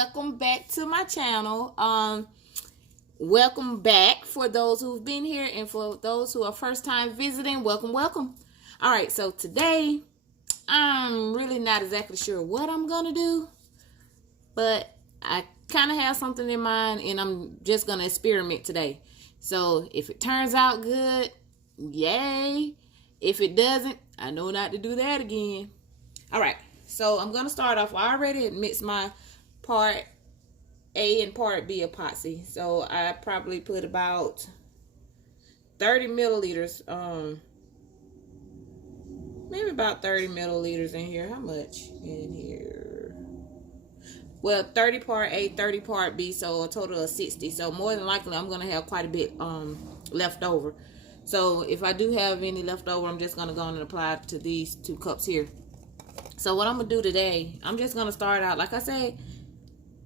welcome back to my channel. Welcome back for those who've been here, and for those who are first time visiting, welcome. All right, so today I'm really not exactly sure what I'm gonna do, but I kind of have something in mind, and I'm just gonna experiment today. So if it turns out good, yay. If it doesn't, I know not to do that again. All right, so I'm gonna start off. I already mixed my part A and part B epoxy, so I probably put about 30 milliliters, maybe about 30 milliliters in here. How much in here? Well, 30 part A, 30 part B, so a total of 60. So more than likely I'm gonna have quite a bit left over. So if I do have any left over, I'm just gonna go and apply it to these 2 cups here. So what I'm gonna do today, I'm just gonna start out, like I said,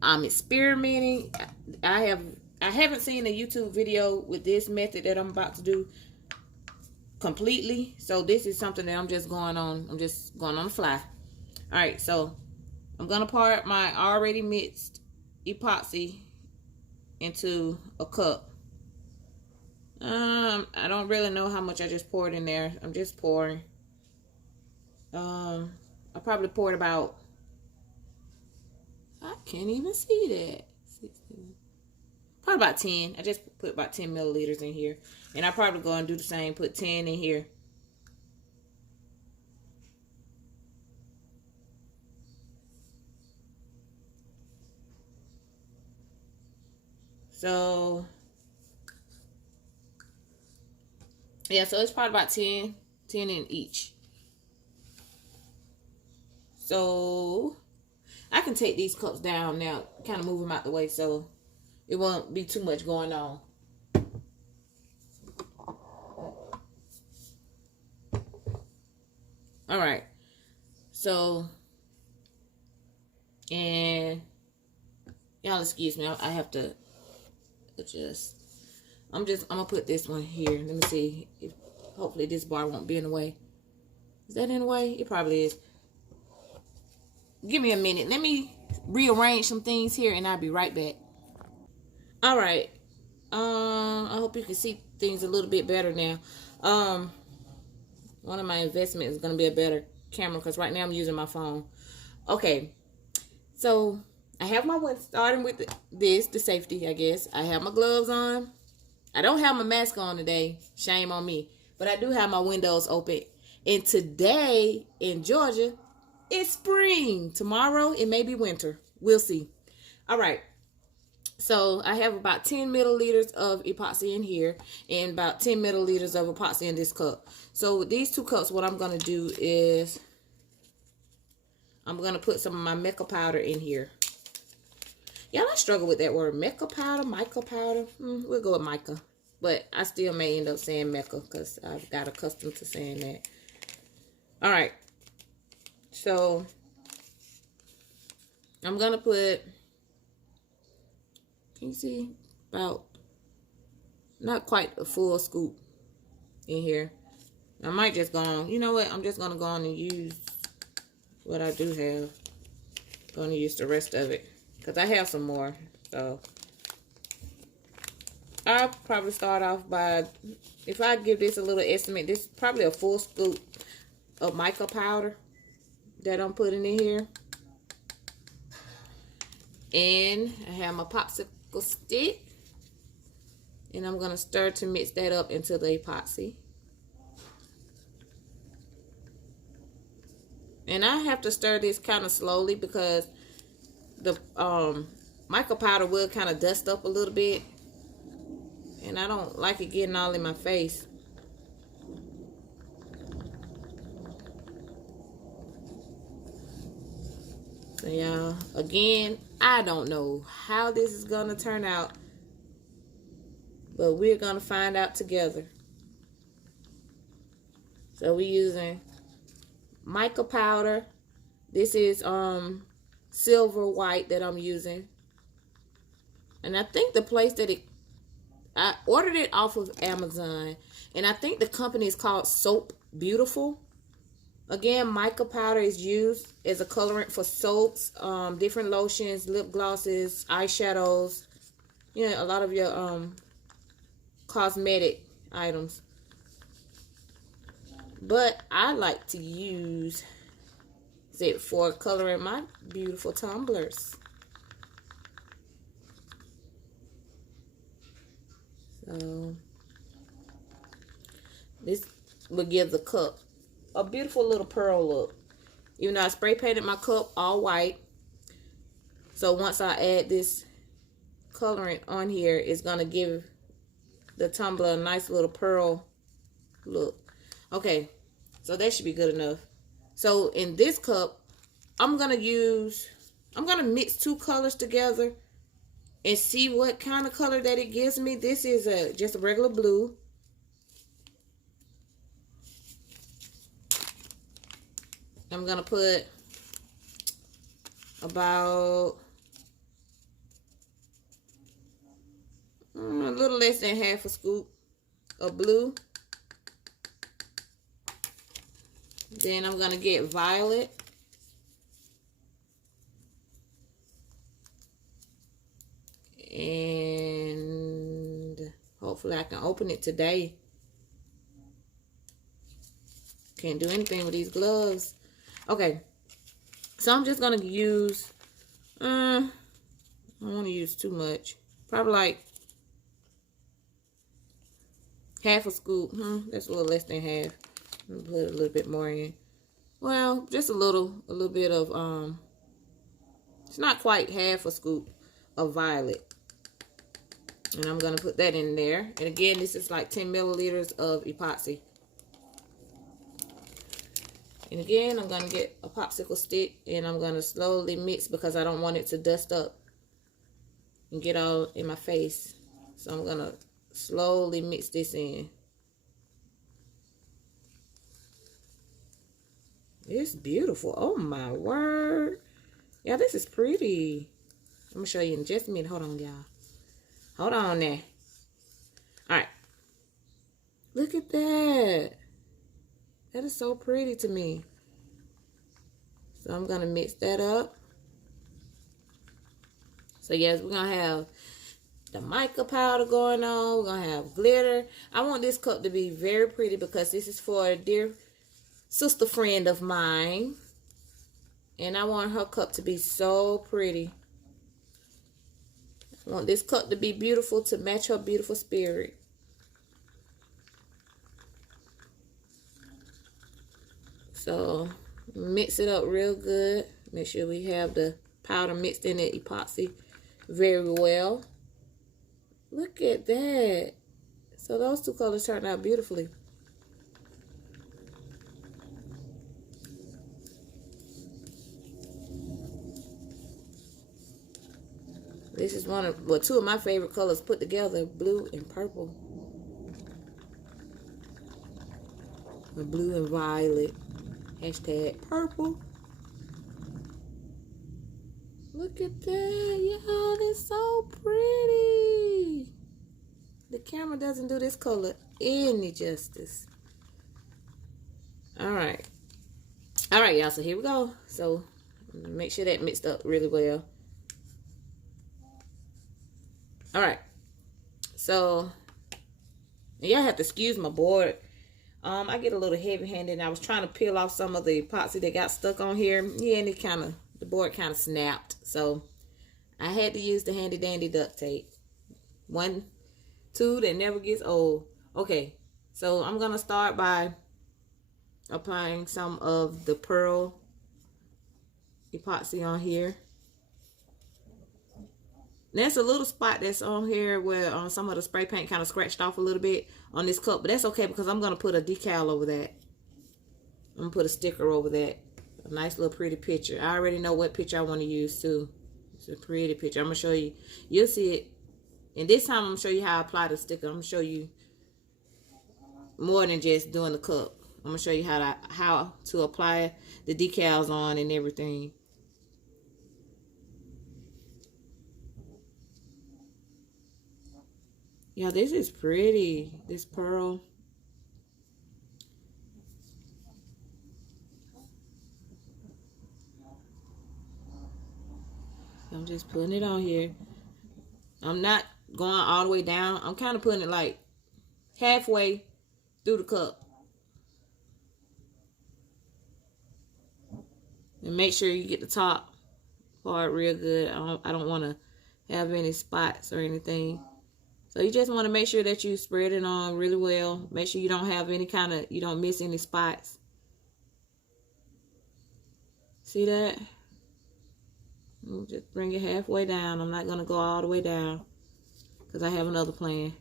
I'm experimenting. I haven't seen a YouTube video with this method that I'm about to do completely. So this is something that I'm just going on the fly. All right, so I'm gonna pour my already mixed epoxy into a cup. I don't really know how much I just poured in there. I'm just pouring. I probably poured about, I can't even see that. 16, probably about 10. I just put about 10 milliliters in here. And I probably go and do the same, put 10 in here. So, yeah, so it's probably about 10 in each. So I can take these cups down now, kind of move them out the way so it won't be too much going on. All right. So, and y'all excuse me, I have to adjust. I'm gonna put this one here. Let me see if hopefully this bar won't be in the way. Is that in the way? It probably is. Give me a minute. Let me rearrange some things here and I'll be right back. All right. I hope you can see things a little bit better now. One of my investments is going to be a better camera because right now I'm using my phone. Okay. So I have my one starting with the safety, I guess. I have my gloves on. I don't have my mask on today. Shame on me. But I do have my windows open. And today in Georgia, it's spring. Tomorrow, it may be winter. We'll see. All right. So, I have about 10 milliliters of epoxy in here and about 10 milliliters of epoxy in this cup. So, with these 2 cups, what I'm going to do is I'm going to put some of my mica powder in here. Y'all, I struggle with that word. Mica powder, mica powder. We'll go with mica. But I still may end up saying mica because I've got accustomed to saying that. All right. So, I'm going to put, can you see, about not quite a full scoop in here. I might just go on, you know what, I'm just going to go on and use what I do have. Going to use the rest of it because I have some more. So, I'll probably start off by, if I give this a little estimate, this is probably a full scoop of mica powder that I'm putting in here. And I have my popsicle stick. And I'm going to stir to mix that up into the epoxy. And I have to stir this kind of slowly because the mica powder will kind of dust up a little bit. And I don't like it getting all in my face. So y'all, again, I don't know how this is going to turn out, but we're going to find out together. So we're using mica powder. This is silver white that I'm using. And I think the place that I ordered it off of Amazon, and I think the company is called Soap Beautiful. Again, mica powder is used as a colorant for soaps, different lotions, lip glosses, eyeshadows, you know, a lot of your cosmetic items. But I like to use it for coloring my beautiful tumblers. So this will give the cup a beautiful little pearl look. Even though I spray painted my cup all white. So once I add this colorant on here, it's going to give the tumbler a nice little pearl look. Okay, so that should be good enough. So in this cup, I'm going to mix two colors together and see what kind of color that it gives me. This is just a regular blue. I'm going to put about a little less than half a scoop of blue. Then I'm going to get violet. And hopefully I can open it today. Can't do anything with these gloves. Okay. So I'm just going to use, I don't want to use too much. Probably like half a scoop. That's a little less than half. I'll put a little bit more in. Well, just a little bit of, it's not quite half a scoop of violet. And I'm going to put that in there. And again, this is like 10 milliliters of epoxy. And again, I'm going to get a popsicle stick and I'm going to slowly mix because I don't want it to dust up and get all in my face. So I'm going to slowly mix this in. It's beautiful. Oh my word. Yeah, this is pretty. I'm going to show you in just a minute. Hold on, y'all. Hold on there. Alright. Look at that. That is so pretty to me. So I'm going to mix that up. So yes, we're going to have the mica powder going on. We're going to have glitter. I want this cup to be very pretty because this is for a dear sister friend of mine. And I want her cup to be so pretty. I want this cup to be beautiful to match her beautiful spirit. So mix it up real good. Make sure we have the powder mixed in the epoxy very well. Look at that. So those two colors turned out beautifully. This is two of my favorite colors put together, blue and purple. Or blue and violet. Hashtag purple. Look at that, y'all. It's so pretty. The camera doesn't do this color any justice. Alright. Alright, y'all. So here we go. So make sure that mixed up really well. Alright. So y'all have to excuse my board. I get a little heavy-handed, and I was trying to peel off some of the epoxy that got stuck on here. Yeah, and the board kind of snapped. So I had to use the handy-dandy duct tape. One tool that never gets old. Okay, so I'm going to start by applying some of the pearl epoxy on here. There's a little spot that's on here where some of the spray paint kind of scratched off a little bit on this cup. But that's okay because I'm going to put a decal over that. I'm going to put a sticker over that. A nice little pretty picture. I already know what picture I want to use too. It's a pretty picture. I'm going to show you. You'll see it. And this time I'm going to show you how I apply the sticker. I'm going to show you more than just doing the cup. I'm going to show you how to apply the decals on and everything. Yeah, this is pretty. This pearl. I'm just putting it on here. I'm not going all the way down. I'm kind of putting it like halfway through the cup. And make sure you get the top part real good. I don't want to have any spots or anything. So you just want to make sure that you spread it on really well. Make sure you don't have any you don't miss any spots. See that? Just bring it halfway down. I'm not going to go all the way down because I have another plan.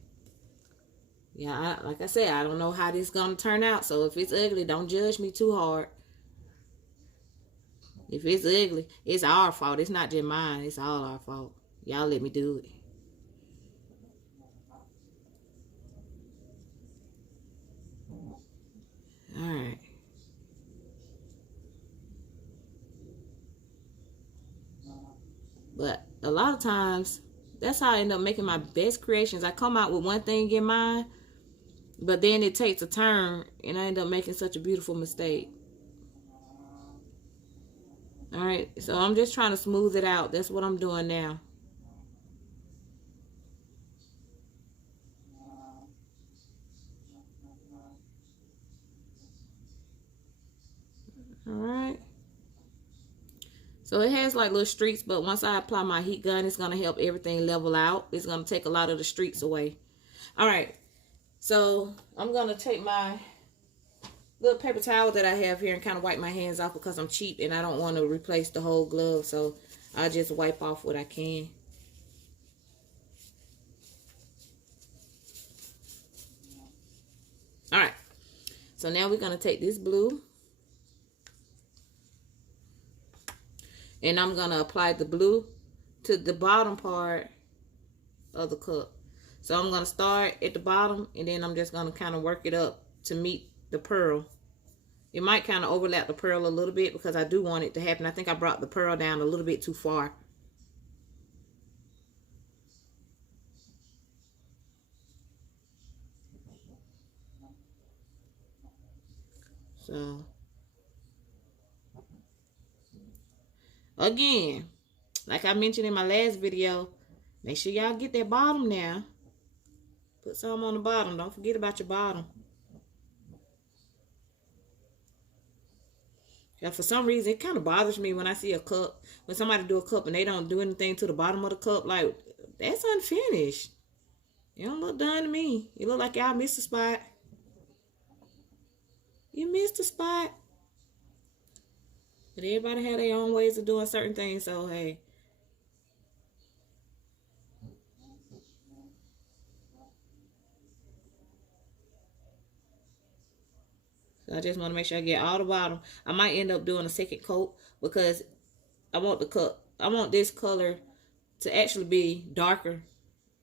Yeah, like I said, I don't know how this is going to turn out. So if it's ugly, don't judge me too hard. If it's ugly, it's our fault. It's not just mine. It's all our fault. Y'all let me do it. Alright. But a lot of times, that's how I end up making my best creations. I come out with one thing in mind, but then it takes a turn, and I end up making such a beautiful mistake. Alright, so I'm just trying to smooth it out. That's what I'm doing now. Alright. So it has like little streaks, but once I apply my heat gun, it's going to help everything level out. It's going to take a lot of the streaks away. Alright, so I'm going to take my little paper towel that I have here and kind of wipe my hands off because I'm cheap and I don't want to replace the whole glove. So I'll just wipe off what I can. Alright, so now we're going to take this blue. And I'm going to apply the blue to the bottom part of the cup. So I'm going to start at the bottom and then I'm just going to kind of work it up to meet the pearl. It might kind of overlap the pearl a little bit because I do want it to happen. I think I brought the pearl down a little bit too far. So, again, like I mentioned in my last video, make sure y'all get that bottom now. Put some on the bottom. Don't forget about your bottom. Yeah, for some reason, it kind of bothers me when I see a cup, when somebody do a cup and they don't do anything to the bottom of the cup. Like, that's unfinished. It don't look done to me. It look like y'all missed a spot. You missed a spot. But everybody have their own ways of doing certain things, so hey. So I just want to make sure I get all the bottom. I might end up doing a second coat because I want this color to actually be darker.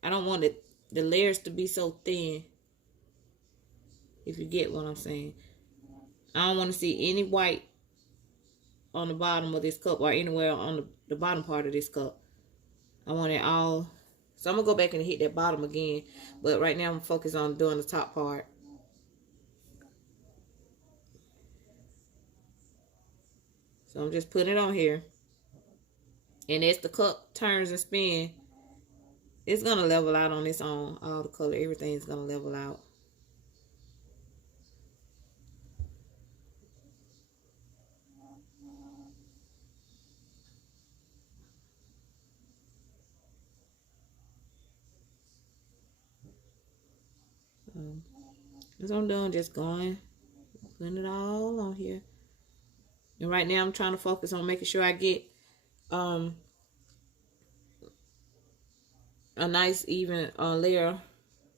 I don't want the layers to be so thin. If you get what I'm saying. I don't want to see any white on the bottom of this cup or anywhere on the bottom part of this cup. I want it all. So I'm going to go back and hit that bottom again. But right now I'm focused on doing the top part. So I'm just putting it on here. And as the cup turns and spins, it's going to level out on its own. All the color, everything's going to level out. As I'm doing, just going, putting it all on here. And right now I'm trying to focus on making sure I get a nice even layer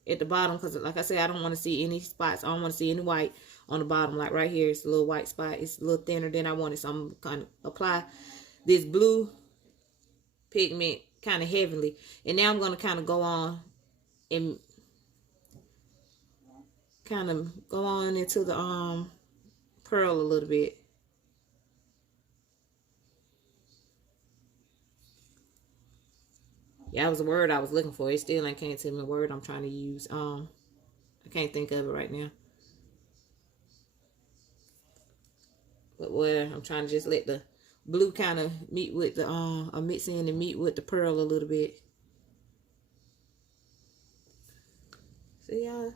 at the bottom, because like I said, I don't want to see any spots. I don't want to see any white on the bottom. Like right here, it's a little white spot. It's a little thinner than I wanted, so I'm kind of apply this blue pigment kind of heavily. And now I'm going to kind of go on and kind of go on into the pearl a little bit. Yeah, that was a word I was looking for. It still ain't came to me. The word I'm trying to use. I can't think of it right now. But where I'm trying to just let the blue kind of meet with the mix in and meet with the pearl a little bit. See y'all?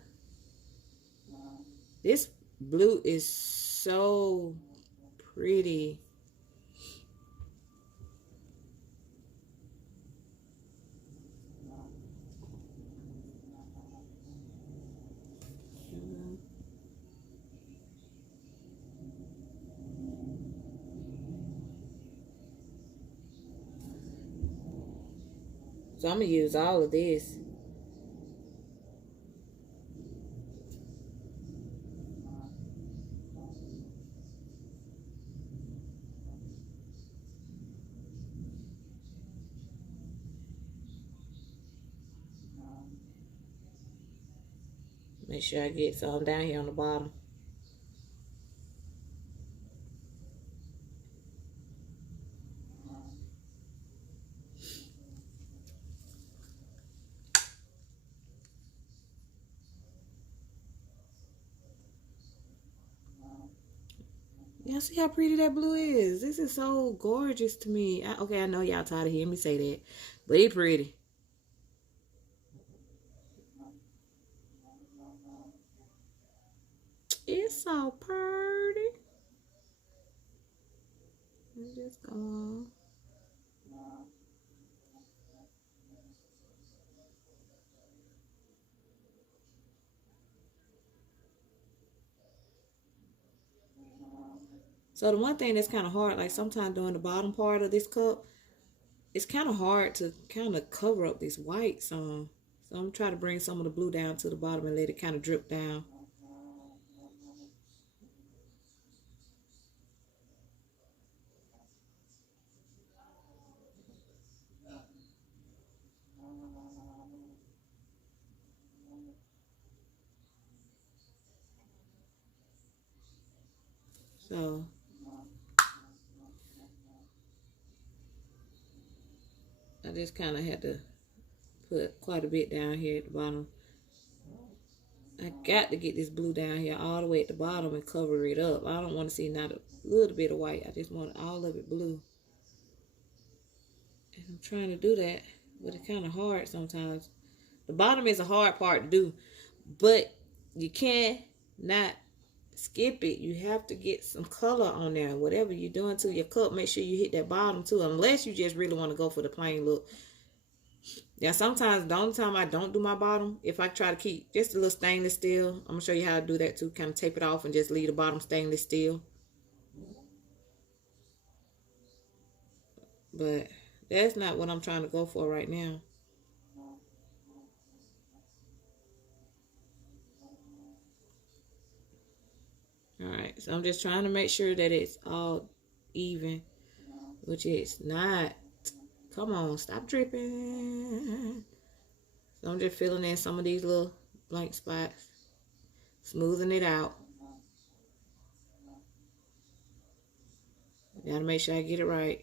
This blue is so pretty. So I'm going to use all of this. Make sure I get some down here on the bottom. Y'all see how pretty that blue is? This is so gorgeous to me. Okay, I know y'all tired of hearing me say that, but it's pretty. It's so pretty. Let's just go on. So the one thing that's kind of hard, like sometimes doing the bottom part of this cup, it's kind of hard to kind of cover up this white some. So I'm trying to bring some of the blue down to the bottom and let it kind of drip down. So I just kind of had to put quite a bit down here at the bottom. I got to get this blue down here all the way at the bottom and cover it up. I don't want to see not a little bit of white. I just want all of it blue. And I'm trying to do that, but it's kind of hard sometimes. The bottom is a hard part to do, but you can't not skip it. You have to get some color on there. Whatever you're doing to your cup, make sure you hit that bottom too, unless you just really want to go for the plain look. Now, sometimes the only time I don't do my bottom, if I try to keep just a little stainless steel, I'm going to show you how to do that too. Kind of tape it off and just leave the bottom stainless steel. But that's not what I'm trying to go for right now. Alright, so I'm just trying to make sure that it's all even, which it's not. Come on, stop dripping. So I'm just filling in some of these little blank spots, smoothing it out. Gotta make sure I get it right.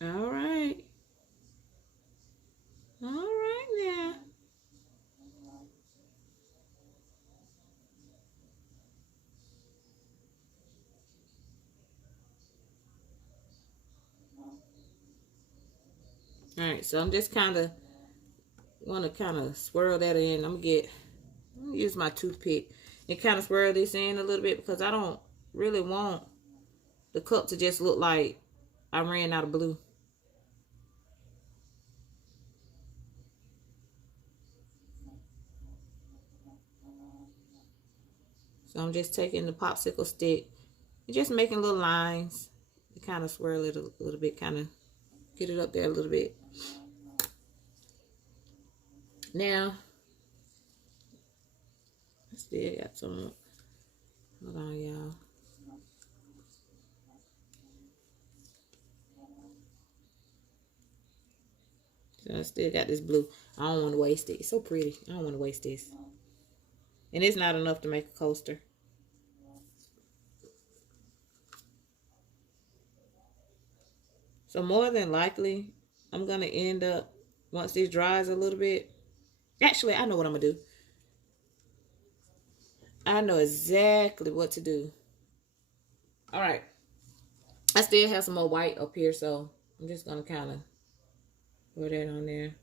All right. All right now. All right, so I'm just kind of want to kind of swirl that in. I'm gonna use my toothpick and kind of swirl this in a little bit because I don't really want the cup to just look like I ran out of blue. So I'm just taking the popsicle stick and just making little lines to kind of swirl it a little bit, kind of get it up there a little bit. Now, I still got some. Hold on, y'all. So I still got this blue. I don't want to waste it. It's so pretty. I don't want to waste this. And it's not enough to make a coaster. So more than likely, I'm going to end up once this dries a little bit. Actually, I know what I'm going to do. I know exactly what to do. All right. I still have some more white up here, so I'm just going to kind of put that on there.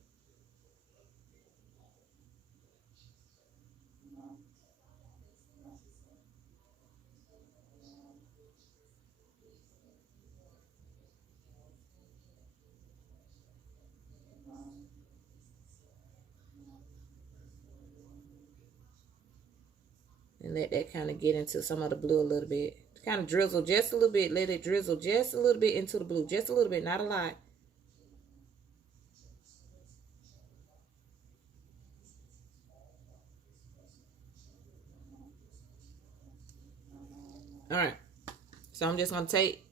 And let that kind of get into some of the blue a little bit. Kind of drizzle just a little bit. Let it drizzle just a little bit into the blue. Just a little bit, not a lot. All right. So I'm just going to take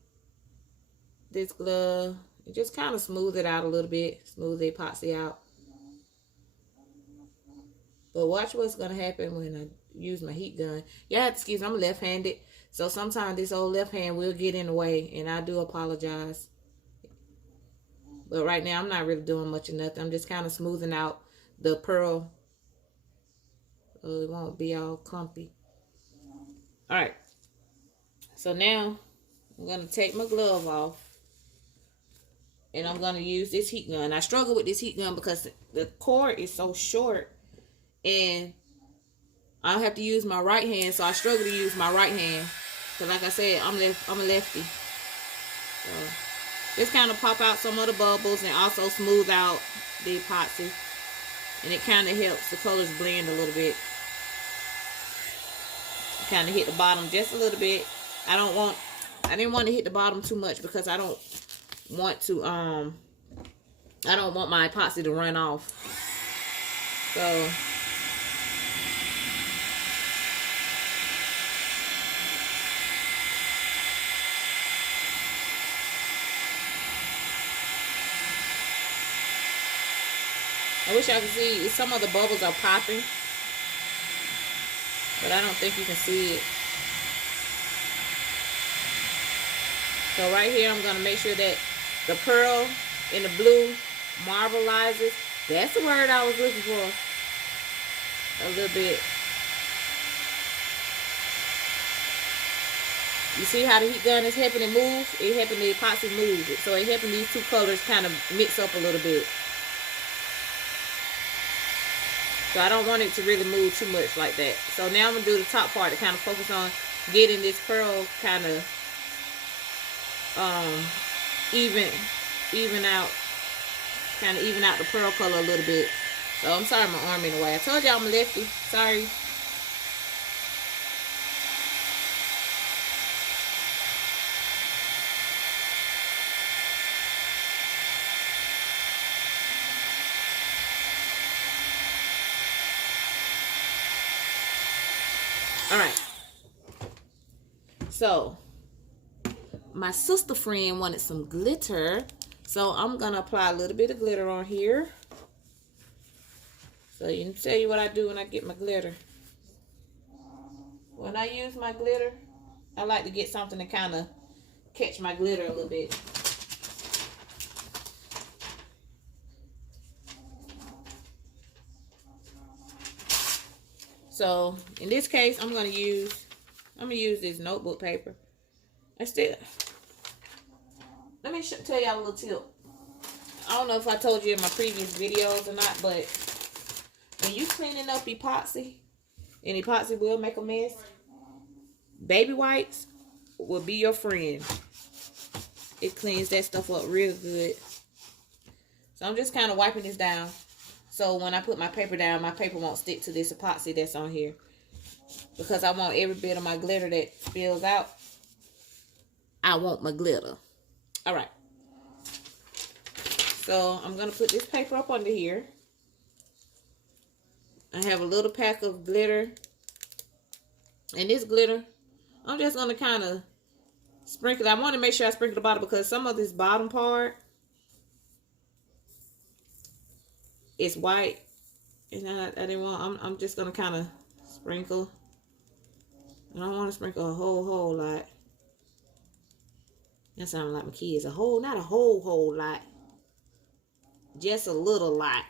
this glove and just kind of smooth it out a little bit. Smooth the epoxy out. But watch what's going to happen when I use my heat gun. Yeah, excuse me, I'm left-handed. So sometimes this old left hand will get in the way. And I do apologize. But right now, I'm not really doing much of nothing. I'm just kind of smoothing out the pearl. So it won't be all clumpy. Alright. So now, I'm going to take my glove off. And I'm going to use this heat gun. I struggle with this heat gun because the cord is so short. And I have to use my right hand. So I struggle to use my right hand. Because like I said, I'm a lefty. So just kind of pop out some of the bubbles and also smooth out the epoxy. And it kind of helps the colors blend a little bit. Kind of hit the bottom just a little bit. I didn't want to hit the bottom too much because I don't want to, I don't want my epoxy to run off. So I wish I could see some of the bubbles are popping, but I don't think you can see it. So right here, I'm going to make sure that the pearl and the blue marbleizes. That's the word I was looking for. A little bit. You see how the heat gun is helping it move? It's helping the epoxy move it. So it's helping these two colors kind of mix up a little bit. So I don't want it to really move too much like that. So now I'm going to do the top part to kind of focus on getting this pearl kind of even out the pearl color a little bit. So I'm sorry my arm in the way. I told y'all I'm a lefty. Sorry. All right. So my sister friend wanted some glitter, so I'm gonna apply a little bit of glitter on here. So you can tell you what I do when I get my glitter. When I use my glitter, I like to get something to kind of catch my glitter a little bit. So in this case, I'm gonna use this notebook paper. Let me tell y'all a little tip. I don't know if I told you in my previous videos or not, but when you cleaning up epoxy, and epoxy will make a mess, baby wipes will be your friend. It cleans that stuff up real good. So I'm just kind of wiping this down. So when I put my paper down, my paper won't stick to this epoxy that's on here. Because I want every bit of my glitter that spills out. I want my glitter. Alright. So I'm going to put this paper up under here. I have a little pack of glitter. And this glitter, I'm just going to kind of sprinkle. I want to make sure I sprinkle the bottom because some of this bottom part is white. And I didn't want, I'm just going to kind of sprinkle. I don't want to sprinkle a whole lot. That sounds like my kids. Not a whole lot. just a little lot.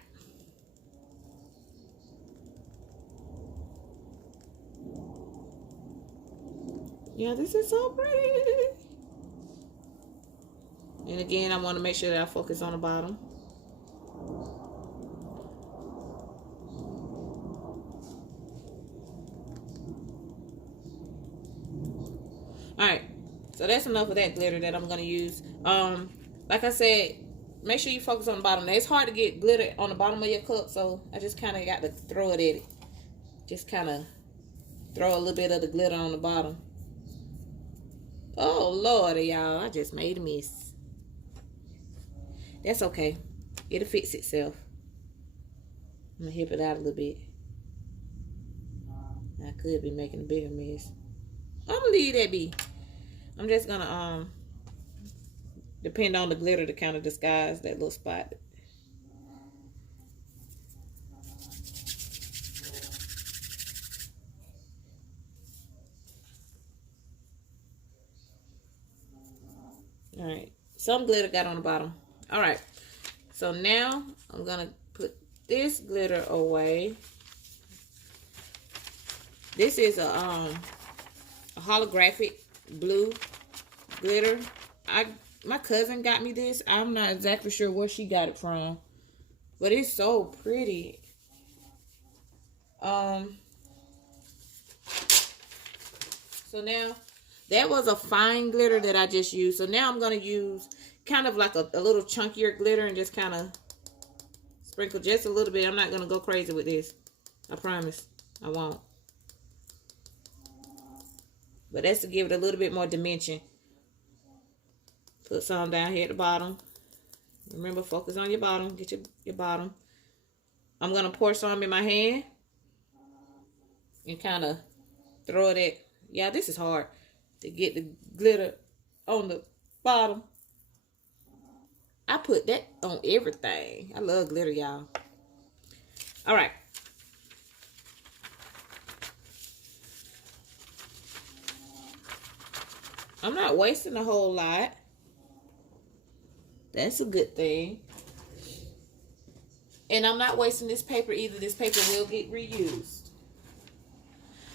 Yeah, this is so pretty. And again, I want to make sure that I focus on the bottom. Alright, so that's enough of that glitter that I'm going to use. Like I said, make sure you focus on the bottom. Now, it's hard to get glitter on the bottom of your cup, so I just kind of got to throw it at it. Just kind of throw a little bit of the glitter on the bottom. Oh, Lord, y'all, I just made a mess. That's okay. It'll fix itself. I'm going to hip it out a little bit. I could be making a bigger mess. I'm going to leave that be. I'm just going to depend on the glitter to kind of disguise that little spot. Alright, some glitter got on the bottom. Alright, so now I'm going to put this glitter away. This is a holographic blue glitter. My cousin got me this. I'm not exactly sure where she got it from, but it's so pretty. So now that was a fine glitter that I just used. So now I'm going to use kind of like a little chunkier glitter and just kind of sprinkle just a little bit. I'm not going to go crazy with this. I promise. I won't. But that's to give it a little bit more dimension. Put some down here at the bottom. Remember, focus on your bottom. Get your bottom. I'm going to pour some in my hand. And kind of throw it at. Yeah, this is hard. To get the glitter on the bottom. I put that on everything. I love glitter, y'all. Alright. I'm not wasting a whole lot. That's a good thing. And I'm not wasting this paper either. This paper will get reused.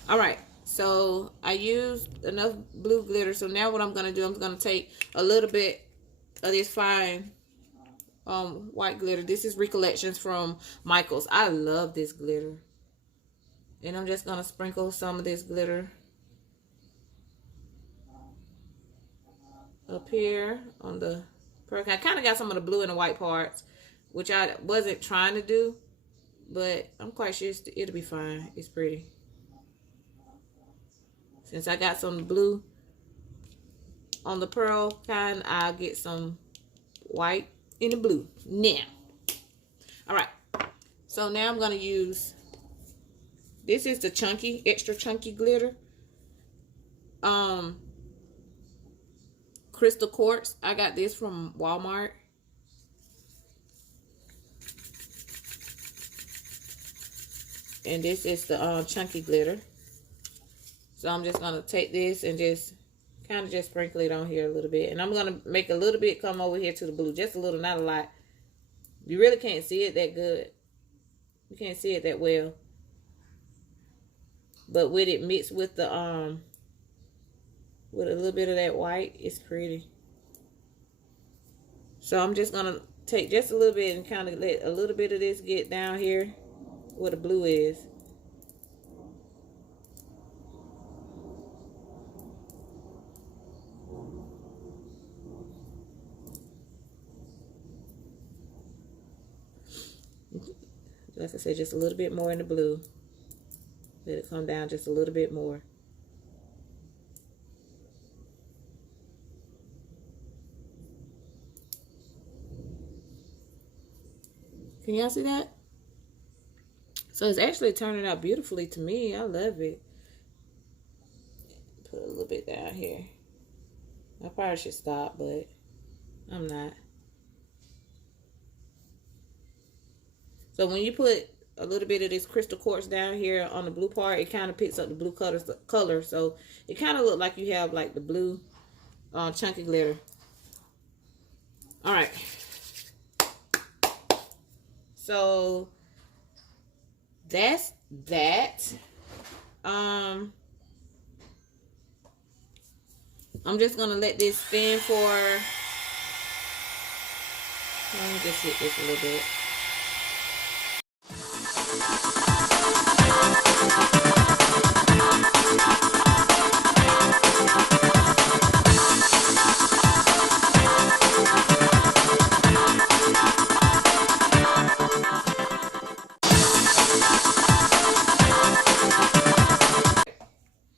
Alright. So I used enough blue glitter. So now what I'm going to do, I'm going to take a little bit of this fine white glitter. This is Recollections from Michaels. I love this glitter. And I'm just going to sprinkle some of this glitter up here on the perk. I kind of got some of the blue and the white parts, which I wasn't trying to do, but I'm quite sure it'll be fine. It's pretty. Since I got some blue on the pearl kind, I'll get some white in the blue. Now. Alright. So now I'm going to use, this is the chunky, extra chunky glitter. Crystal Quartz. I got this from Walmart. And this is the chunky glitter. So I'm just going to take this and just kind of just sprinkle it on here a little bit. And I'm going to make a little bit come over here to the blue. Just a little, not a lot. You really can't see it that good. You can't see it that well. But with it mixed with the, with a little bit of that white, it's pretty. So I'm just going to take just a little bit and kind of let a little bit of this get down here where the blue is. Like I said, just a little bit more in the blue. Let it come down just a little bit more. Can y'all see that? So it's actually turning out beautifully to me. I love it. Put a little bit down here. I probably should stop, but I'm not. So when you put a little bit of this crystal quartz down here on the blue part, it kind of picks up the blue color. So it kind of look like you have like the blue chunky glitter. All right. So that's that. I'm just gonna let this spin for, let me just hit this a little bit.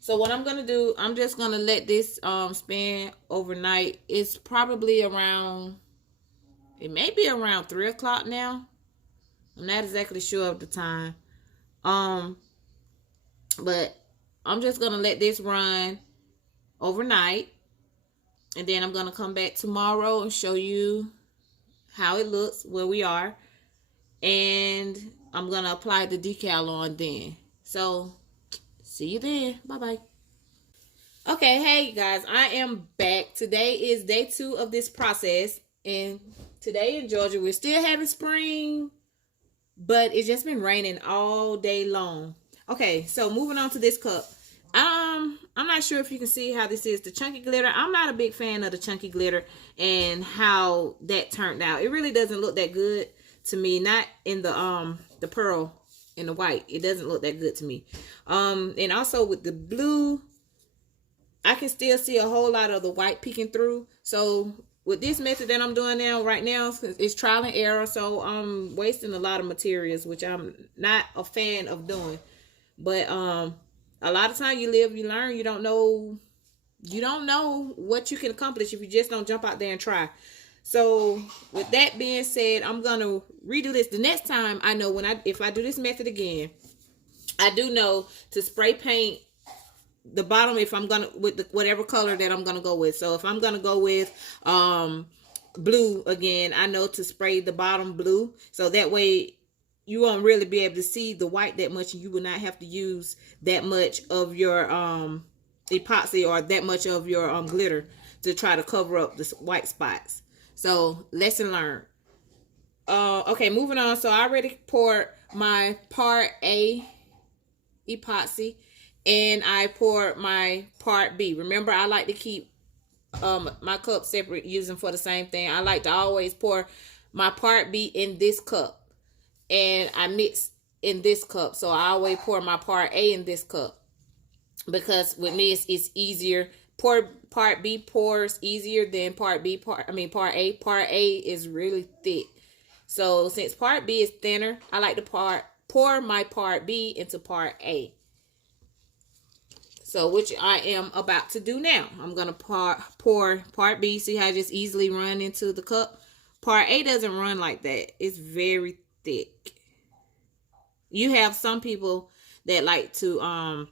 So what I'm gonna do, I'm just gonna let this spin overnight. It's probably around, it may be around 3 o'clock now. I'm not exactly sure of the time. But I'm just gonna let this run overnight, and then I'm gonna come back tomorrow and show you how it looks, where we are, and I'm gonna apply the decal on then. So see you then. Bye bye. Okay, hey guys, I am back. Today is day 2 of this process, and today in Georgia we're still having spring, but it's just been raining all day long. Okay, so moving on to this cup. I'm not sure if you can see how this is the chunky glitter. I'm not a big fan of the chunky glitter and how that turned out. It really doesn't look that good to me. Not in the pearl and the white. It doesn't look that good to me. And also with the blue, I can still see a whole lot of the white peeking through. So with this method that I'm doing now, right now, it's trial and error. So I'm wasting a lot of materials, which I'm not a fan of doing. But a lot of time you live, you learn. You don't know what you can accomplish if you just don't jump out there and try. So with that being said, I'm gonna redo this the next time. I know if I do this method again, I do know to spray paint the bottom if I'm gonna with whatever color that I'm gonna go with. So if I'm gonna go with blue again, I know to spray the bottom blue, so that way you won't really be able to see the white that much, and you will not have to use that much of your epoxy or that much of your glitter to try to cover up the white spots. So lesson learned. Okay, moving on. So I already poured my part A epoxy, and I poured my part B. Remember, I like to keep my cup separate, using for the same thing. I like to always pour my part B in this cup, and I mix in this cup. So I always pour my part A in this cup, because with me it's easier. Part B pours easier than part A. Part A is really thick. So since part B is thinner, I like to pour my part B into part A. So which I am about to do now. I'm going to pour part B. See how I just easily run into the cup? Part A doesn't run like that. It's very thick. You have some people that like to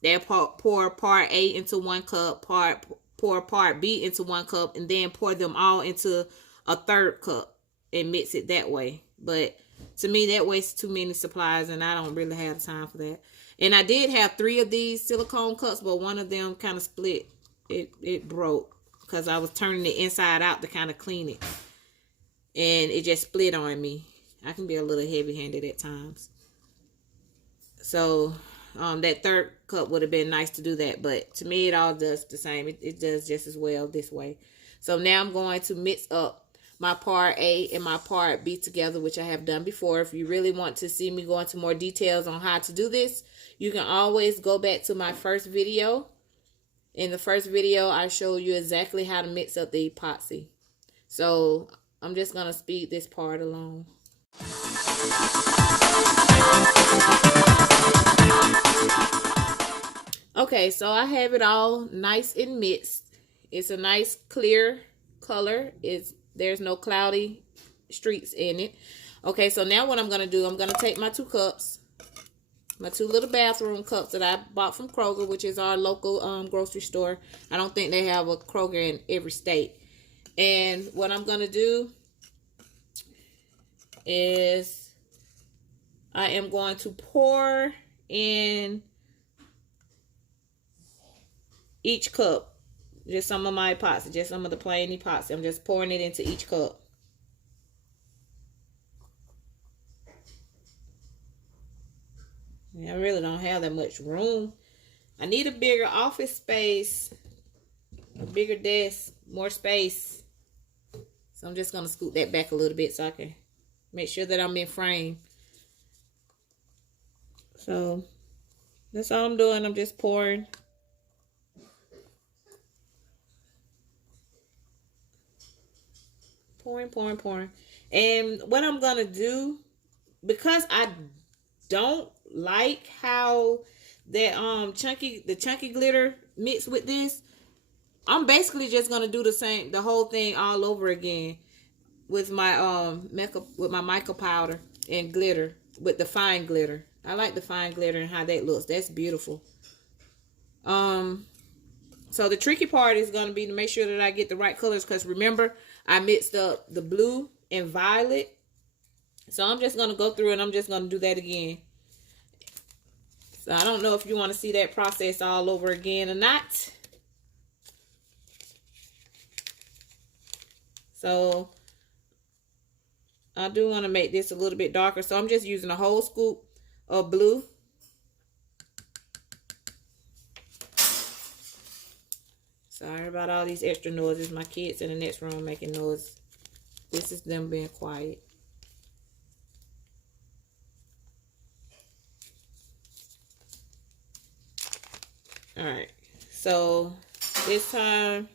they pour part A into one cup, pour part B into one cup, and then pour them all into a third cup and mix it that way. But to me, that wastes too many supplies, and I don't really have time for that. And I did have 3 of these silicone cups, but one of them kind of split. It broke because I was turning it inside out to kind of clean it. And it just split on me. I can be a little heavy-handed at times. So that third cup would have been nice to do that. But to me, it all does the same. It does just as well this way. So now I'm going to mix up my part A and my part B together, which I have done before. If you really want to see me go into more details on how to do this, you can always go back to my first video. In the first video, I show you exactly how to mix up the epoxy. So I'm just going to speed this part along. Okay, so I have it all nice and mixed. It's a nice clear color. There's no cloudy streaks in it. Okay, so now what I'm going to do, I'm going to take my 2 cups, my 2 little bathroom cups that I bought from Kroger, which is our local grocery store. I don't think they have a Kroger in every state. And what I'm going to do is I am going to pour in each cup just some of my epoxy, just some of the plain epoxy. I'm just pouring it into each cup. I really don't have that much room. I need a bigger office space, a bigger desk, more space. So I'm just going to scoot that back a little bit so I can make sure that I'm in frame. So that's all I'm doing. I'm just pouring. Pouring. And what I'm going to do, because I don't like how that chunky glitter mixed with this, I'm basically just going to do the whole thing all over again with my mica powder and glitter, with the fine glitter. I like the fine glitter and how that looks. That's beautiful. So the tricky part is going to be to make sure that I get the right colors, because remember, I mixed up the blue and violet. So I'm just going to go through and I'm just going to do that again. So I don't know if you want to see that process all over again or not. So I do want to make this a little bit darker. So I'm just using a whole scoop of blue. Sorry about all these extra noises. My kids in the next room making noise. This is them being quiet. Alright. So this time,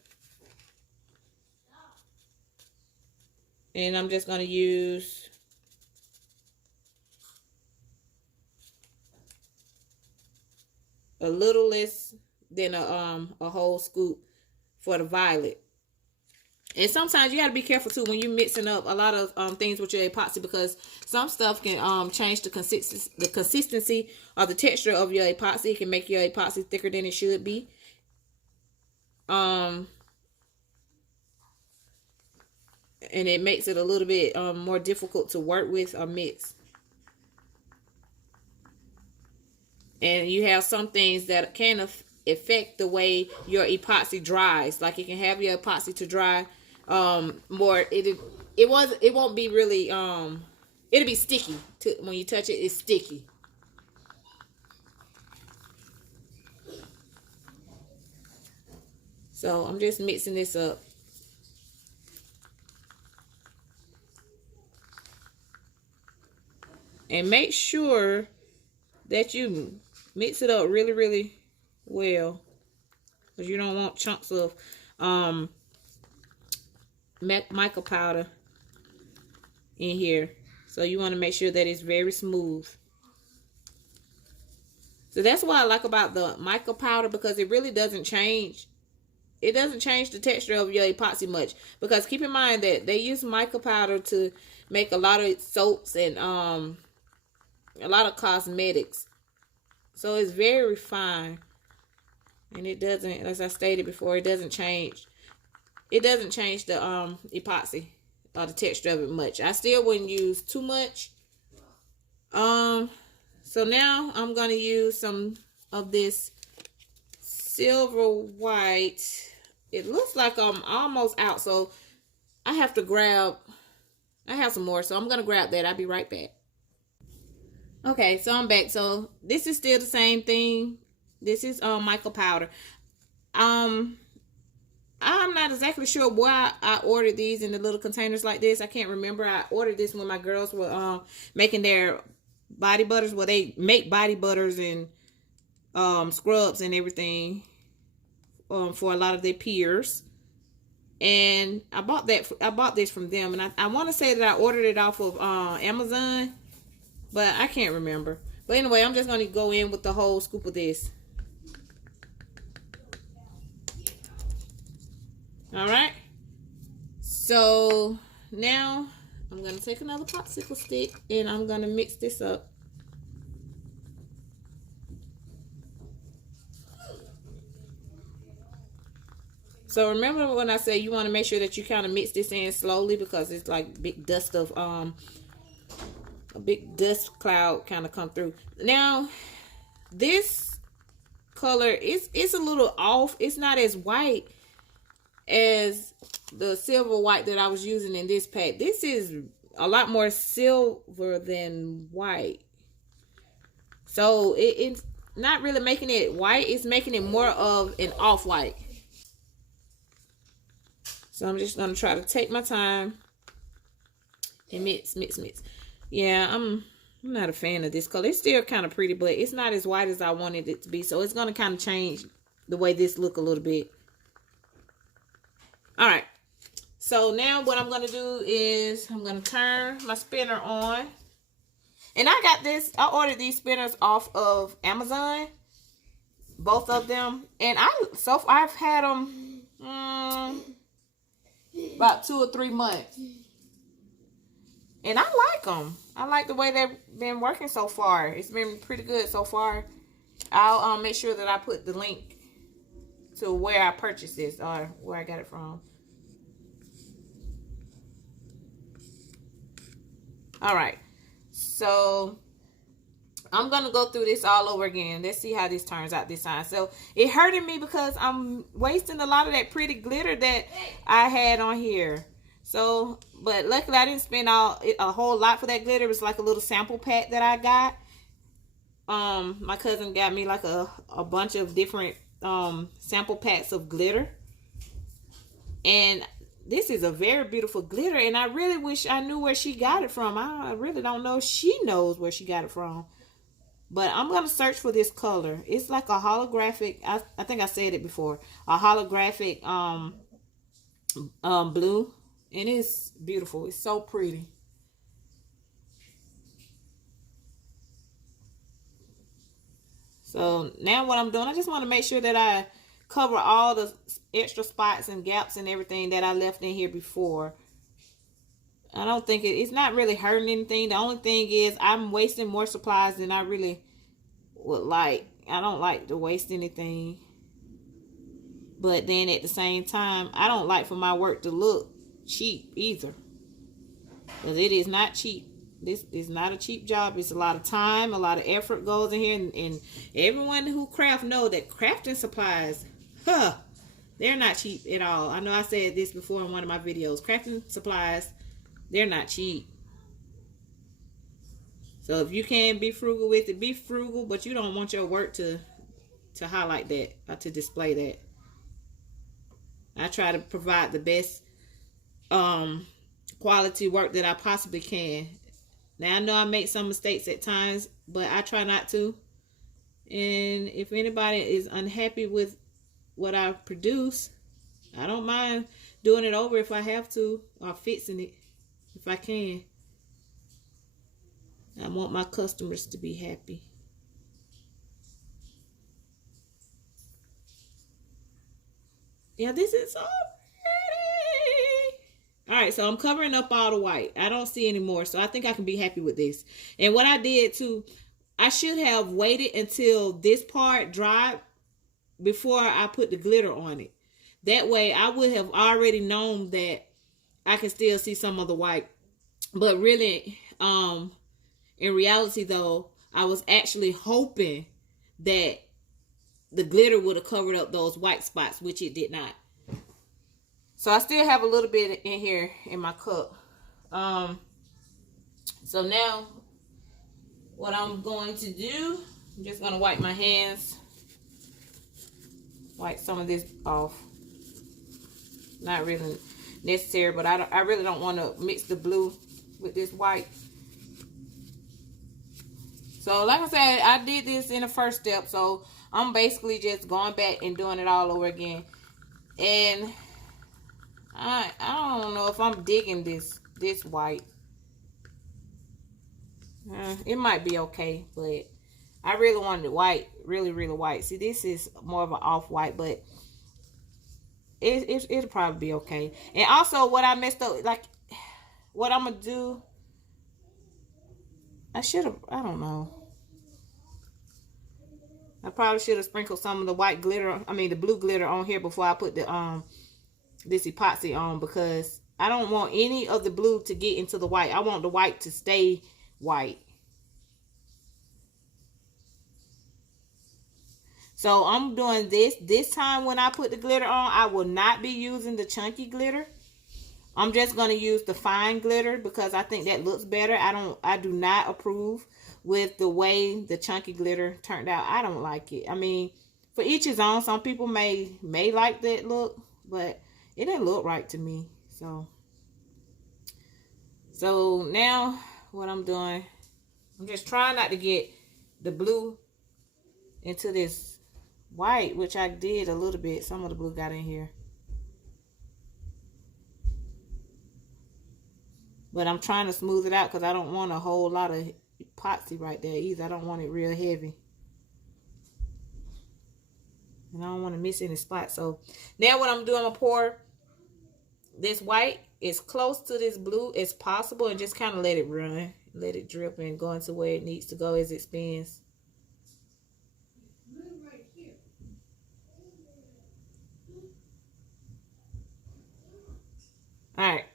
and I'm just going to use a little less than a whole scoop for the violet. And sometimes you got to be careful too when you're mixing up a lot of things with your epoxy, because some stuff can change the consistency or the texture of your epoxy. It can make your epoxy thicker than it should be. And it makes it a little bit more difficult to work with or mix. And you have some things that can affect the way your epoxy dries. Like, it can have your epoxy to dry more. It won't be really it'll be sticky when you touch it. It's sticky. So I'm just mixing this up. And make sure that you mix it up really, really well, because you don't want chunks of mica powder in here. So you want to make sure that it's very smooth. So that's what I like about the mica powder, because it really doesn't change. It doesn't change the texture of your epoxy much, because keep in mind that they use mica powder to make a lot of soaps and a lot of cosmetics. So it's very fine. And it doesn't, as I stated before, it doesn't change. It doesn't change the epoxy or the texture of it much. I still wouldn't use too much. So now I'm going to use some of this silver white. It looks like I'm almost out, so I have to grab, I have some more, so I'm going to grab that. I'll be right back. Okay, so I'm back. So this is still the same thing. This is mica powder. I'm not exactly sure why I ordered these in the little containers like this. I can't remember. I ordered this when my girls were making their body butters. Well, they make body butters and scrubs and everything for a lot of their peers. And I bought this from them, and I want to say that I ordered it off of Amazon, but I can't remember. But anyway, I'm just going to go in with the whole scoop of this. Alright. So now I'm going to take another popsicle stick and I'm going to mix this up. So remember when I say you want to make sure that you kind of mix this in slowly, because it's like big dust of a big dust cloud kind of come through. Now this color it's a little off. It's not as white as the silver white that I was using in this pack. This is a lot more silver than white. So it's not really making it white. It's making it more of an off-white. So I'm just going to try to take my time and mix. Yeah, I'm not a fan of this color. It's still kind of pretty, but it's not as white as I wanted it to be. So it's going to kind of change the way this look a little bit. All right. So now what I'm going to do is I'm going to turn my spinner on. And I ordered these spinners off of Amazon. Both of them. And I've had them about 2 or 3 months. And I like them. I like the way they've been working so far. It's been pretty good so far. I'll make sure that I put the link to where I purchased this or where I got it from. All right. So I'm going to go through this all over again. Let's see how this turns out this time. So it hurted me because I'm wasting a lot of that pretty glitter that I had on here. So, but luckily I didn't spend a whole lot for that glitter. It was like a little sample pack that I got. My cousin got me like a bunch of different sample packs of glitter. And this is a very beautiful glitter. And I really wish I knew where she got it from. I really don't know if she knows where she got it from. But I'm going to search for this color. It's like a holographic, I think I said it before, a holographic blue. And it's beautiful. It's so pretty. So now what I'm doing, I just want to make sure that I cover all the extra spots and gaps and everything that I left in here before. I don't think it's not really hurting anything. The only thing is I'm wasting more supplies than I really would like. I don't like to waste anything. But then at the same time, I don't like for my work to look cheap either. Because it is not cheap. This is not a cheap job. It's a lot of time, a lot of effort goes in here. And everyone who craft know that crafting supplies, they're not cheap at all. I know I said this before in one of my videos. Crafting supplies, they're not cheap. So if you can be frugal with it, be frugal, but you don't want your work to highlight that or to display that. I try to provide the best quality work that I possibly can. Now I know I make some mistakes at times, but I try not to. And if anybody is unhappy with what I produce, I don't mind doing it over if I have to, or fixing it if I can. I want my customers to be happy. Yeah, this is so pretty. All right, so I'm covering up all the white. I don't see any more, so I think I can be happy with this. And what I did too, I should have waited until this part dried before I put the glitter on it. That way, I would have already known that I can still see some of the white. But really, in reality though, I was actually hoping that the glitter would have covered up those white spots, which it did not. So I still have a little bit in here in my cup. So now what I'm going to do, I'm just going to wipe my hands. Wipe some of this off. Not really necessary, but I really don't want to mix the blue with this white. So like I said, I did this in the first step. So I'm basically just going back and doing it all over again. And I don't know if I'm digging this white. It might be okay, but I really wanted it white, really white. See, this is more of an off-white, but it'll probably be okay. And also, what I messed up, like, what I'm gonna do, I don't know. I probably should have sprinkled some of the white glitter, the blue glitter on here before I put the this epoxy on, because I don't want any of the blue to get into the white. I want the white to stay white. So I'm doing this time when I put the glitter on. I will not be using the chunky glitter. I'm just going to use the fine glitter because I think that looks better. I do not approve with the way the chunky glitter turned out. I don't like it. I mean, for each his own. Some people may like that look, but it didn't look right to me. So now what I'm doing, I'm just trying not to get the blue into this white, which I did a little bit. Some of the blue got in here. But I'm trying to smooth it out because I don't want a whole lot of epoxy right there either. I don't want it real heavy. And I don't want to miss any spots. So now what I'm doing, I'm going to pour this white as close to this blue as possible and just kind of let it run. Let it drip and go into where it needs to go as it spins. Alright.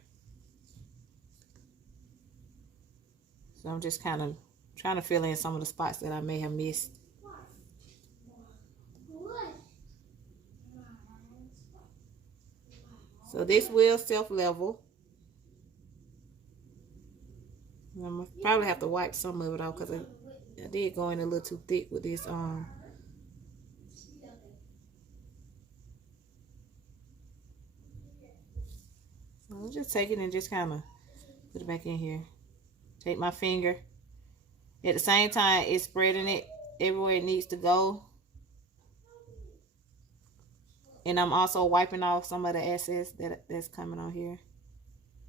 So I'm just kind of trying to fill in some of the spots that I may have missed. So this will self-level. I'm gonna probably have to wipe some of it off because I did go in a little too thick with this. So I'll just take it and just kind of put it back in here. Take my finger. At the same time, it's spreading it everywhere it needs to go. And I'm also wiping off some of the excess that's coming on here.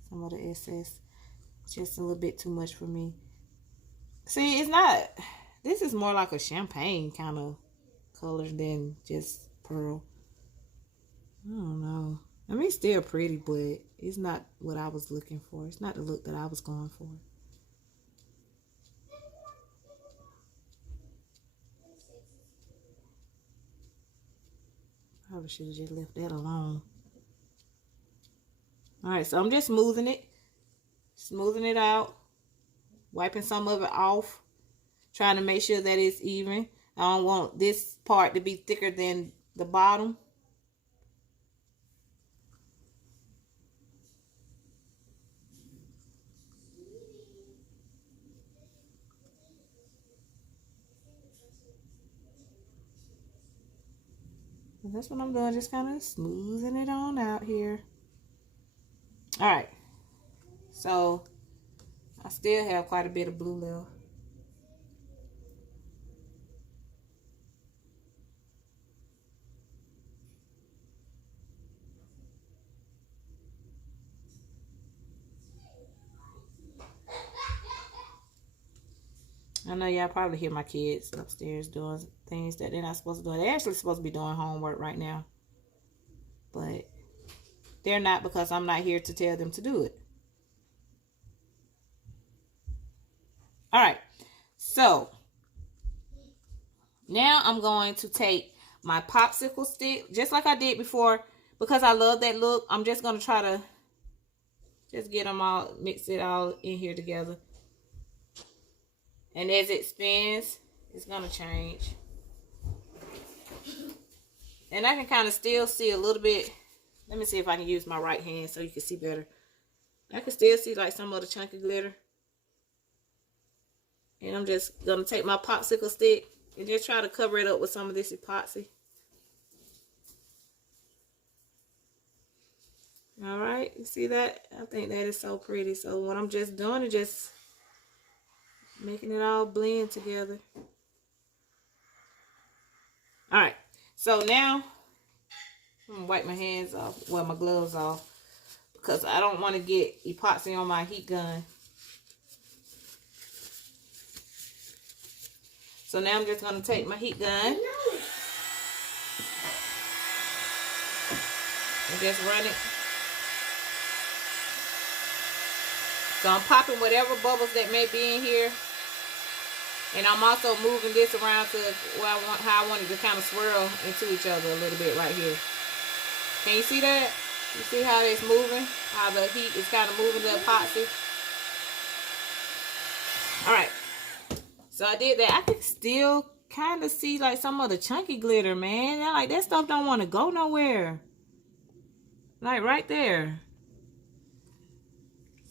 Some of the excess. Just a little bit too much for me. See, it's not... This is more like a champagne kind of color than just pearl. I don't know. I mean, it's still pretty, but it's not what I was looking for. It's not the look that I was going for. Probably should have just left that alone. Alright, so I'm just smoothing it. Smoothing it out. Wiping some of it off. Trying to make sure that it's even. I don't want this part to be thicker than the bottom. And that's what I'm doing, just kind of smoothing it on out here. Alright, so I still have quite a bit of blue left. I know y'all probably hear my kids upstairs doing things that they're not supposed to do. They're actually supposed to be doing homework right now. But they're not because I'm not here to tell them to do it. Alright, so now I'm going to take my popsicle stick, just like I did before, because I love that look. I'm just going to try to just get them all, mix it all in here together. And as it spins, it's going to change. And I can kind of still see a little bit. Let me see if I can use my right hand so you can see better. I can still see like some of the chunky glitter. And I'm just going to take my popsicle stick and just try to cover it up with some of this epoxy. Alright, you see that? I think that is so pretty. So what I'm just doing is just making it all blend together. Alright, so now I'm going to wipe my hands off, well, my gloves off, because I don't want to get epoxy on my heat gun. So now I'm just going to take my heat gun and just run it. So I'm popping whatever bubbles that may be in here. And I'm also moving this around to where how I want it to kind of swirl into each other a little bit right here. Can you see that? You see how it's moving? How the heat is kind of moving the epoxy? Alright. So I did that. I can still kind of see like some of the chunky glitter, man. Like that stuff don't want to go nowhere. Like right there.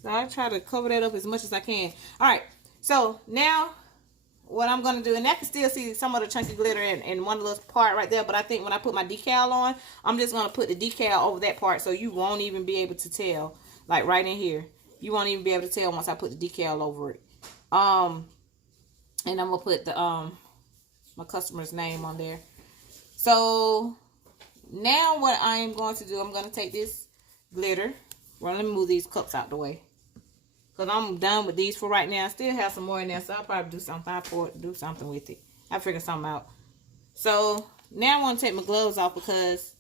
So I try to cover that up as much as I can. All right. So now what I'm going to do, and I can still see some of the chunky glitter in one little part right there, but I think when I put my decal on, I'm just going to put the decal over that part so you won't even be able to tell. Like right in here. You won't even be able to tell once I put the decal over it. And I'm going to put the my customer's name on there. So now what I am going to do, I'm going to take this glitter. Well, let me move these cups out the way. Because I'm done with these for right now. I still have some more in there, so I'll probably do something with it. I'll figure something out. So now I want to take my gloves off because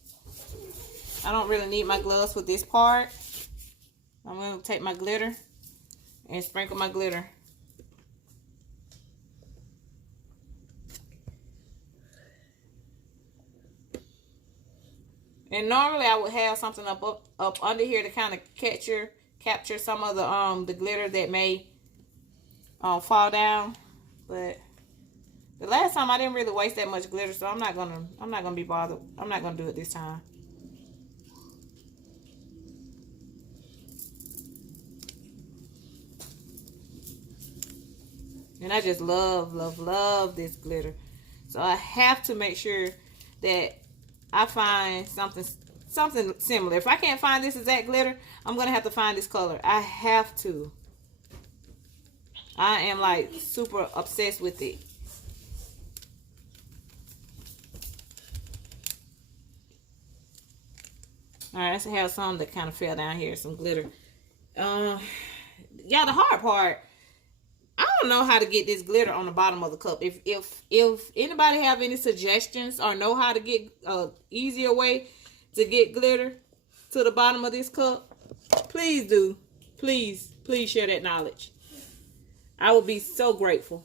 I don't really need my gloves for this part. I'm going to take my glitter and sprinkle my glitter. And normally I would have something up under here to kind of capture some of the glitter that may fall down. But the last time I didn't really waste that much glitter, so I'm not gonna be bothered. I'm not gonna do it this time. And I just love this glitter. So I have to make sure that I find something similar. If I can't find this exact glitter, I'm going to have to find this color. I have to. I am like super obsessed with it. Alright, let's have some that kind of fell down here. Some glitter. Yeah, the hard part, I don't know how to get this glitter on the bottom of the cup. If anybody have any suggestions or know how to get an easier way to get glitter to the bottom of this cup, please do. Please share that knowledge. I will be so grateful.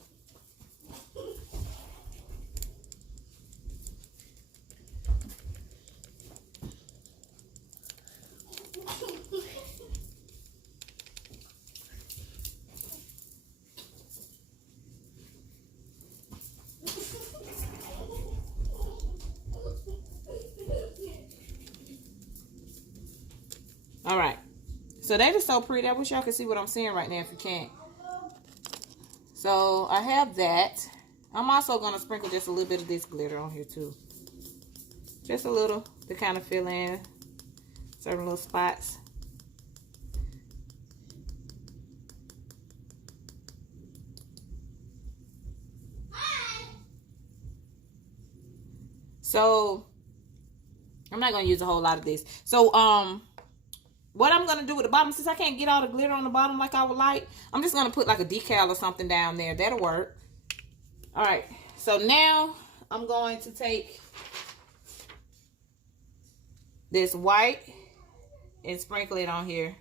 All right, so that is so pretty. I wish y'all could see what I'm seeing right now if you can't. So I have that. I'm also going to sprinkle just a little bit of this glitter on here too. Just a little to kind of fill in certain little spots. So I'm not going to use a whole lot of this. So what I'm going to do with the bottom, since I can't get all the glitter on the bottom like I would like, I'm just going to put like a decal or something down there. That'll work. All right. So now I'm going to take this white and sprinkle it on here.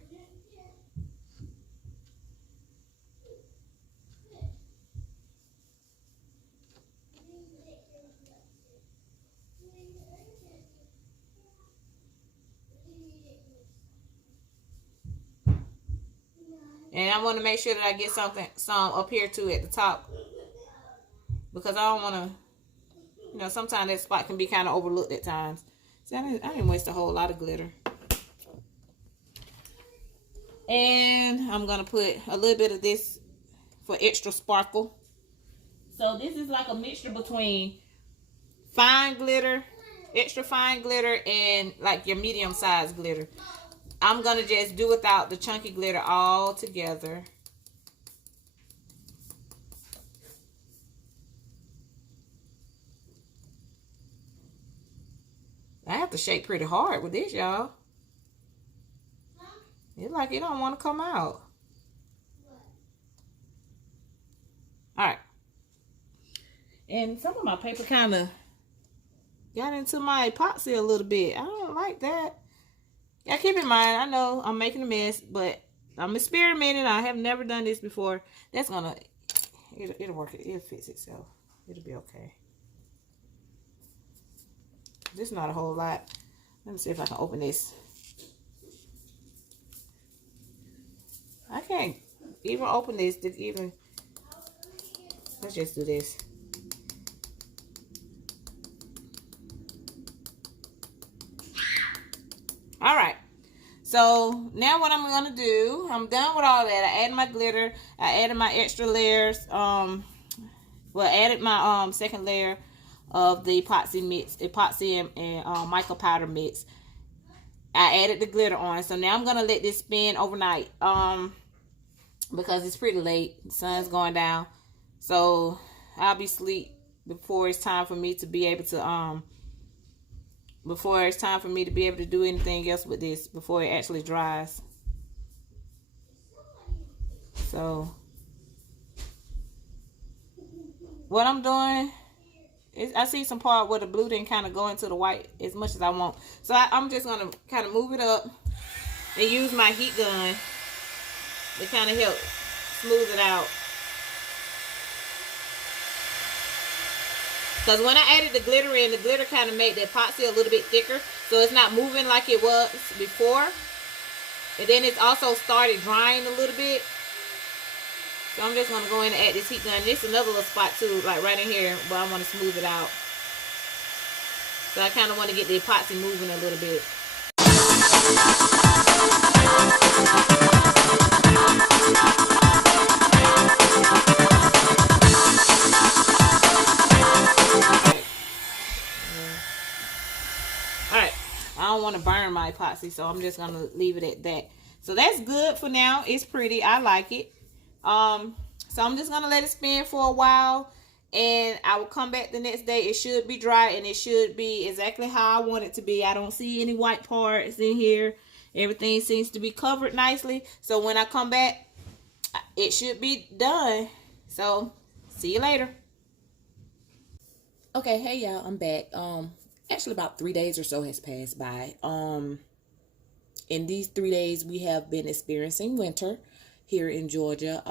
And I want to make sure that I get some up here too at the top. Because I don't want to, you know, sometimes that spot can be kind of overlooked at times. See, I didn't waste a whole lot of glitter. And I'm going to put a little bit of this for extra sparkle. So this is like a mixture between fine glitter, extra fine glitter, and like your medium size glitter. I'm going to just do without the chunky glitter all together. I have to shake pretty hard with this, y'all. It's like it don't want to come out. Alright. And some of my paper kind of got into my epoxy a little bit. I don't like that. Yeah, keep in mind, I know I'm making a mess, but I'm experimenting. I have never done this before. That's gonna, it'll work. It'll fix itself. It'll be okay. This is not a whole lot. Let me see if I can open this. I can't even open this to even. Let's just do this. All right. So now what I'm gonna do, I'm done with all that. I added my glitter, I added my extra layers, added my second layer of the epoxy mix, epoxy and mica powder mix. I added the glitter on. So now I'm gonna let this spin overnight. Because it's pretty late. The sun's going down. So I'll be asleep before it's time for me to be able to do anything else with this, before it actually dries. So what I'm doing is, I see some part where the blue didn't kind of go into the white as much as I want. So I'm just going to kind of move it up and use my heat gun to kind of help smooth it out. Because when I added the glitter in, the glitter kind of made the epoxy a little bit thicker. So it's not moving like it was before. And then it's also started drying a little bit. So I'm just going to go in and add this heat gun. This is another little spot too, like right in here, where I want to smooth it out. So I kind of want to get the epoxy moving a little bit. Alright, I don't want to burn my epoxy, so I'm just going to leave it at that. So that's good for now. It's pretty. I like it. So I'm just going to let it spin for a while, and I will come back the next day. It should be dry, and it should be exactly how I want it to be. I don't see any white parts in here. Everything seems to be covered nicely. So when I come back, it should be done. So see you later. Okay, hey y'all, I'm back. Actually about 3 days or so has passed by. In these 3 days we have been experiencing winter here in Georgia.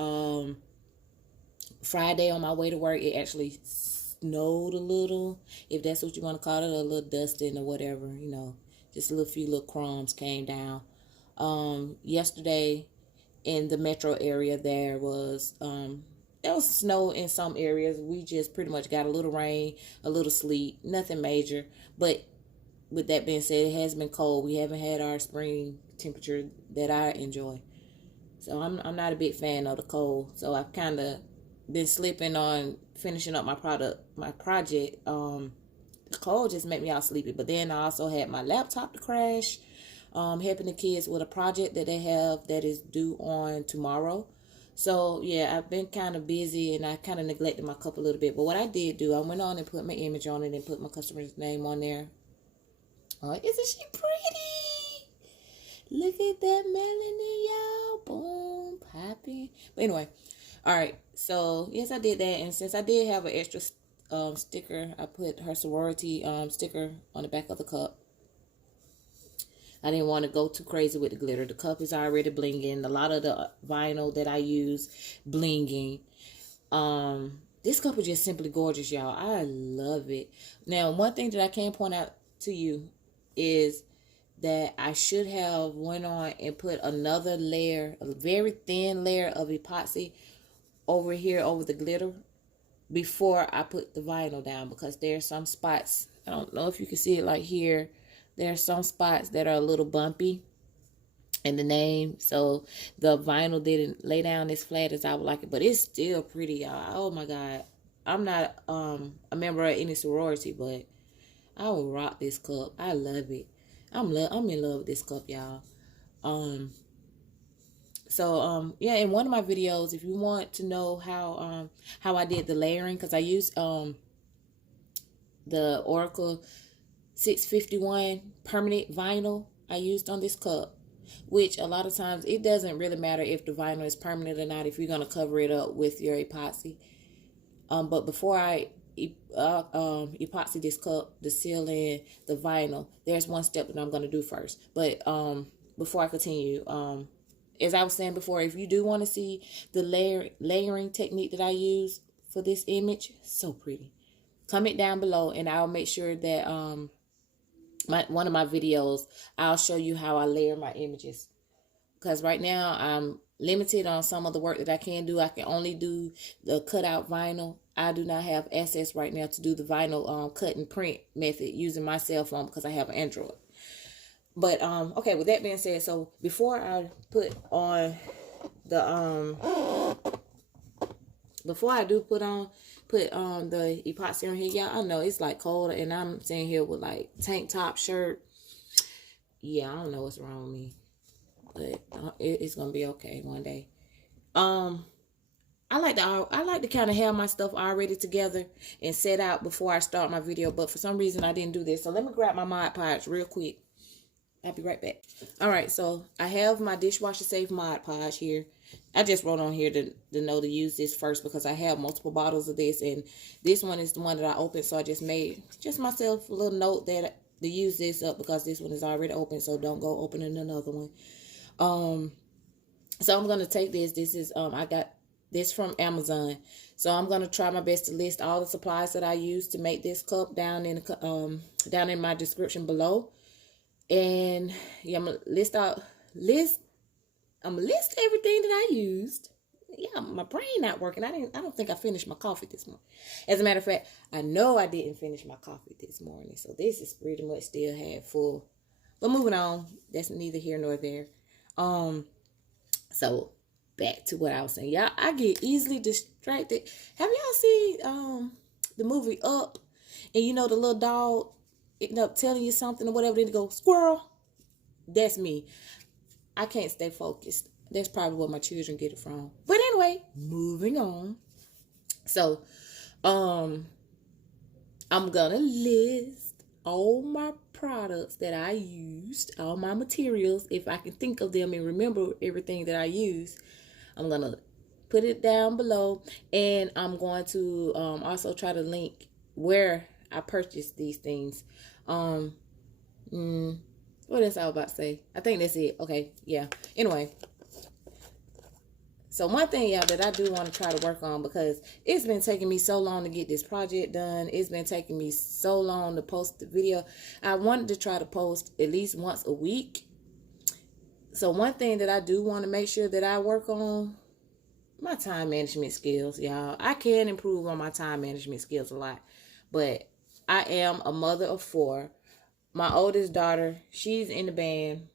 Friday on my way to work, it actually snowed a little, if that's what you want to call it, a little dusting or whatever, you know, just a few little crumbs came down. Yesterday in the metro area, there was snow in some areas. We just pretty much got a little rain, a little sleet, nothing major. But with that being said, it has been cold. We haven't had our spring temperature that I enjoy. So I'm not a big fan of the cold. So I've kind of been slipping on finishing up my project. The cold just made me all sleepy. But then I also had my laptop to crash, helping the kids with a project that they have that is due on tomorrow. So yeah, I've been kind of busy, and I kind of neglected my cup a little bit. But what I did do, I went on and put my image on it and put my customer's name on there. Isn't she pretty? Look at that melanin, y'all. Boom, popping. But anyway, all right. So yes, I did that, and since I did have an extra sticker, I put her sorority sticker on the back of the cup. I didn't want to go too crazy with the glitter. The cup is already blinging. A lot of the vinyl that I use blinging. This cup is just simply gorgeous, y'all. I love it. Now, one thing that I can point out to you is that I should have went on and put another layer, a very thin layer of epoxy over here over the glitter before I put the vinyl down, because there are some spots, I don't know if you can see it like here, there are some spots that are a little bumpy in the name, so the vinyl didn't lay down as flat as I would like it, but it's still pretty, y'all. Oh my god, I'm not a member of any sorority, but I will rock this cup. I love it. I'm in love with this cup, y'all. Yeah, in one of my videos, if you want to know how I did the layering, because I used the Oracle 651 permanent vinyl I used on this cup, which a lot of times it doesn't really matter if the vinyl is permanent or not if you're going to cover it up with your epoxy. But before I epoxy this cup, the seal in the vinyl, there's one step that I'm going to do first. But before I continue, as I was saying before, if you do want to see the layering technique that I use for this image, so pretty, comment down below and I'll make sure that one of my videos, I'll show you how I layer my images. Because right now I'm limited on some of the work that I can do. I can only do the cutout vinyl. I do not have access right now to do the vinyl cut and print method using my cell phone because I have an Android. But okay, with that being said, so before I put on the before I do put the epoxy on here, y'all, I know it's like cold, and I'm sitting here with like tank top shirt. Yeah, I don't know what's wrong with me, but it's gonna be okay one day. I like to kind of have my stuff already together and set out before I start my video, but for some reason I didn't do this. So let me grab my Mod Podge real quick. I'll be right back. All right, so I have my dishwasher safe Mod Podge here. I just wrote on here to know to use this first because I have multiple bottles of this, and this one is the one that I opened, so I just made myself a little note that to use this up because this one is already open, so don't go opening another one. So I'm gonna take this. This is I got this from Amazon, so I'm gonna try my best to list all the supplies that I use to make this cup down in my description below. And yeah, I'm gonna list everything that I used. Yeah, my brain not working. I don't think I finished my coffee this morning. As a matter of fact, I know I didn't finish my coffee this morning, so this is pretty much still half full. But moving on, that's neither here nor there. So back to what I was saying. Y'all, I get easily distracted. Have y'all seen the movie Up? And you know the little dog end up telling you something or whatever, then it go squirrel. That's me. I can't stay focused. That's probably where my children get it from. But anyway, moving on. So, I'm gonna list all my products that I used, all my materials, if I can think of them and remember everything that I used. I'm gonna put it down below, and I'm going to also try to link where I purchased these things. What else I was about to say? I think that's it. Okay, yeah. Anyway, so one thing, y'all, that I do want to try to work on, because it's been taking me so long to get this project done. It's been taking me so long to post the video. I wanted to try to post at least once a week. So one thing that I do want to make sure that I work on, my time management skills, y'all. I can improve on my time management skills a lot. But I am a mother of 4. My oldest daughter, she's in the band.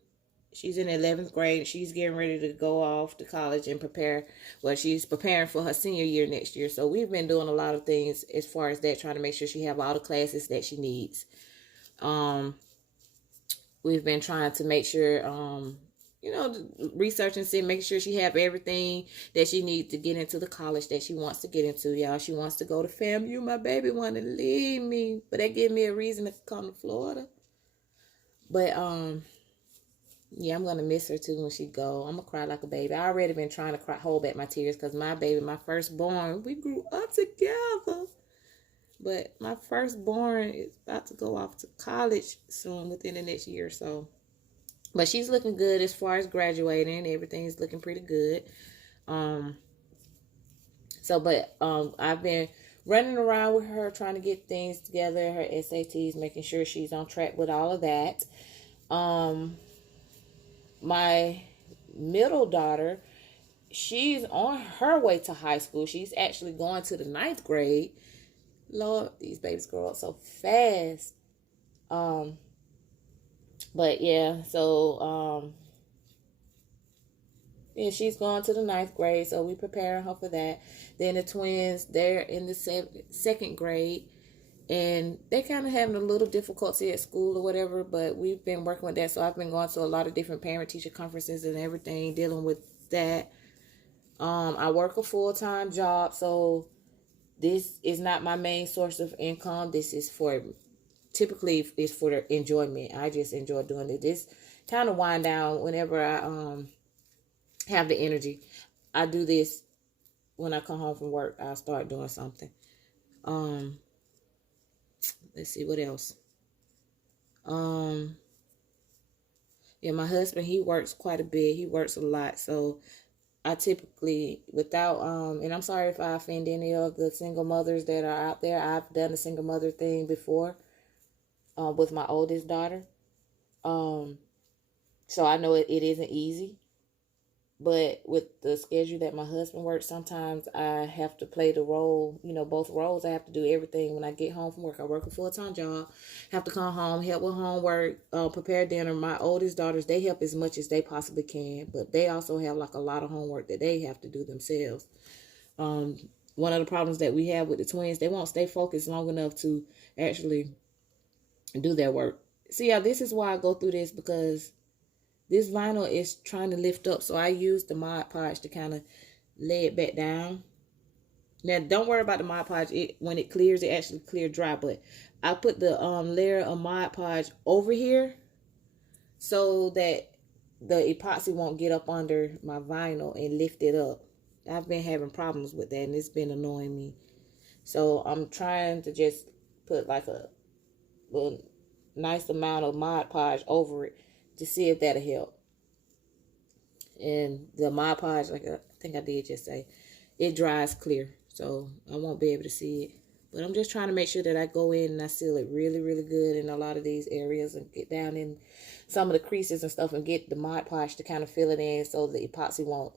She's in the 11th grade. She's getting ready to go off to college and prepare. Well, she's preparing for her senior year next year. So we've been doing a lot of things as far as that, trying to make sure she have all the classes that she needs. We've been trying to make sure, research and see, making sure she have everything that she needs to get into the college that she wants to get into, y'all. She wants to go to FAMU. My baby want to leave me, but that gave me a reason to come to Florida. But, yeah, I'm going to miss her, too, when she go. I'm going to cry like a baby. I already been trying to hold back my tears because my baby, my firstborn, we grew up together. But my firstborn is about to go off to college soon, within the next year or so. But she's looking good as far as graduating. Everything's looking pretty good. I've been running around with her, trying to get things together, her SATs, making sure she's on track with all of that. My middle daughter, she's on her way to high school. She's actually going to the 9th grade. Lord, these babies grow up so fast. But yeah, so she's going to the 9th grade, so we preparing her for that. Then the twins, they're in the 2nd grade, and they kind of having a little difficulty at school or whatever, but we've been working with that. So I've been going to a lot of different parent-teacher conferences and everything, dealing with that. I work a full-time job, so this is not my main source of income. This is typically it's for the enjoyment. I just enjoy doing it. This kind of wind down whenever I have the energy. I do this when I come home from work. I'll start doing something. Let's see what else. Yeah, my husband, he works quite a bit. He works a lot. So I typically, and I'm sorry if I offend any of the single mothers that are out there. I've done the single mother thing before with my oldest daughter. So I know it isn't easy. But with the schedule that my husband works, sometimes I have to play the role, you know, both roles. I have to do everything when I get home from work. I work a full-time job, have to come home, help with homework, prepare dinner. My oldest daughters, they help as much as they possibly can, but they also have like a lot of homework that they have to do themselves. One of the problems that we have with the twins, they won't stay focused long enough to actually do their work. See, yeah, this is why I go through this, because this vinyl is trying to lift up, so I use the Mod Podge to kind of lay it back down. Now, don't worry about the Mod Podge. When it clears, it actually clear dry, but I put the layer of Mod Podge over here so that the epoxy won't get up under my vinyl and lift it up. I've been having problems with that, and it's been annoying me. So I'm trying to just put like a little nice amount of Mod Podge over it to see if that'll help. And the Mod Podge, like I think I did just say, it dries clear, so I won't be able to see it. But I'm just trying to make sure that I go in and I seal it really, really good in a lot of these areas and get down in some of the creases and stuff and get the Mod Podge to kind of fill it in so the epoxy won't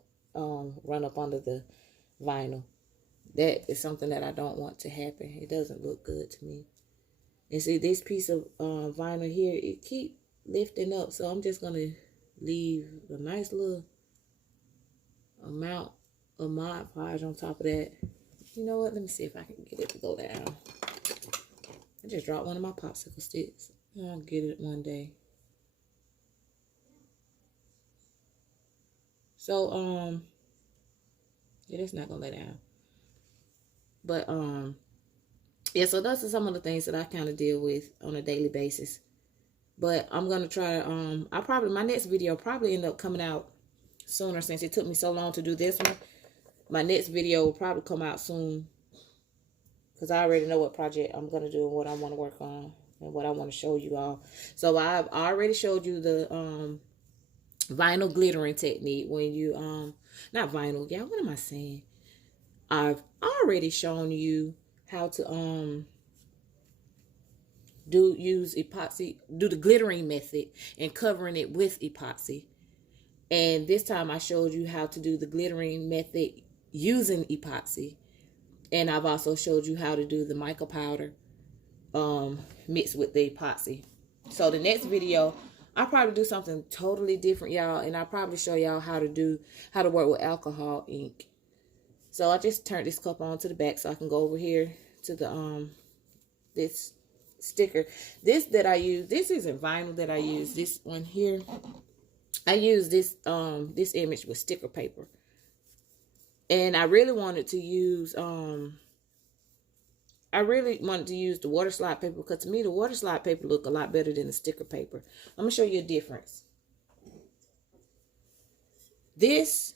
run up under the vinyl. That is something that I don't want to happen. It doesn't look good to me. And see, this piece of vinyl here, it keep lifting up, so I'm just gonna leave a nice little amount of Mod Podge on top of that. You know what? Let me see if I can get it to go down. I just dropped one of my popsicle sticks. I'll get it one day. So yeah, that's not gonna lay down. But yeah, so those are some of the things that I kind of deal with on a daily basis. But I'm gonna try. My next video probably end up coming out sooner, since it took me so long to do this one. My next video will probably come out soon, because I already know what project I'm gonna do and what I want to work on and what I want to show you all. So I've already showed you the vinyl glittering technique. When you not vinyl, yeah, what am I saying? I've already shown you how to use epoxy, do the glittering method and covering it with epoxy. And this time I showed you how to do the glittering method using epoxy. And I've also showed you how to do the mica powder mixed with the epoxy. So the next video, I'll probably do something totally different, y'all, and I'll probably show y'all how to work with alcohol ink. So I just turned this cup on to the back so I can go over here to the this sticker. This that I use, this isn't vinyl that I use. This one here, I use this this image with sticker paper. And I really wanted to use the water slide paper, because to me the water slide paper look a lot better than the sticker paper. I'm gonna show you a difference. This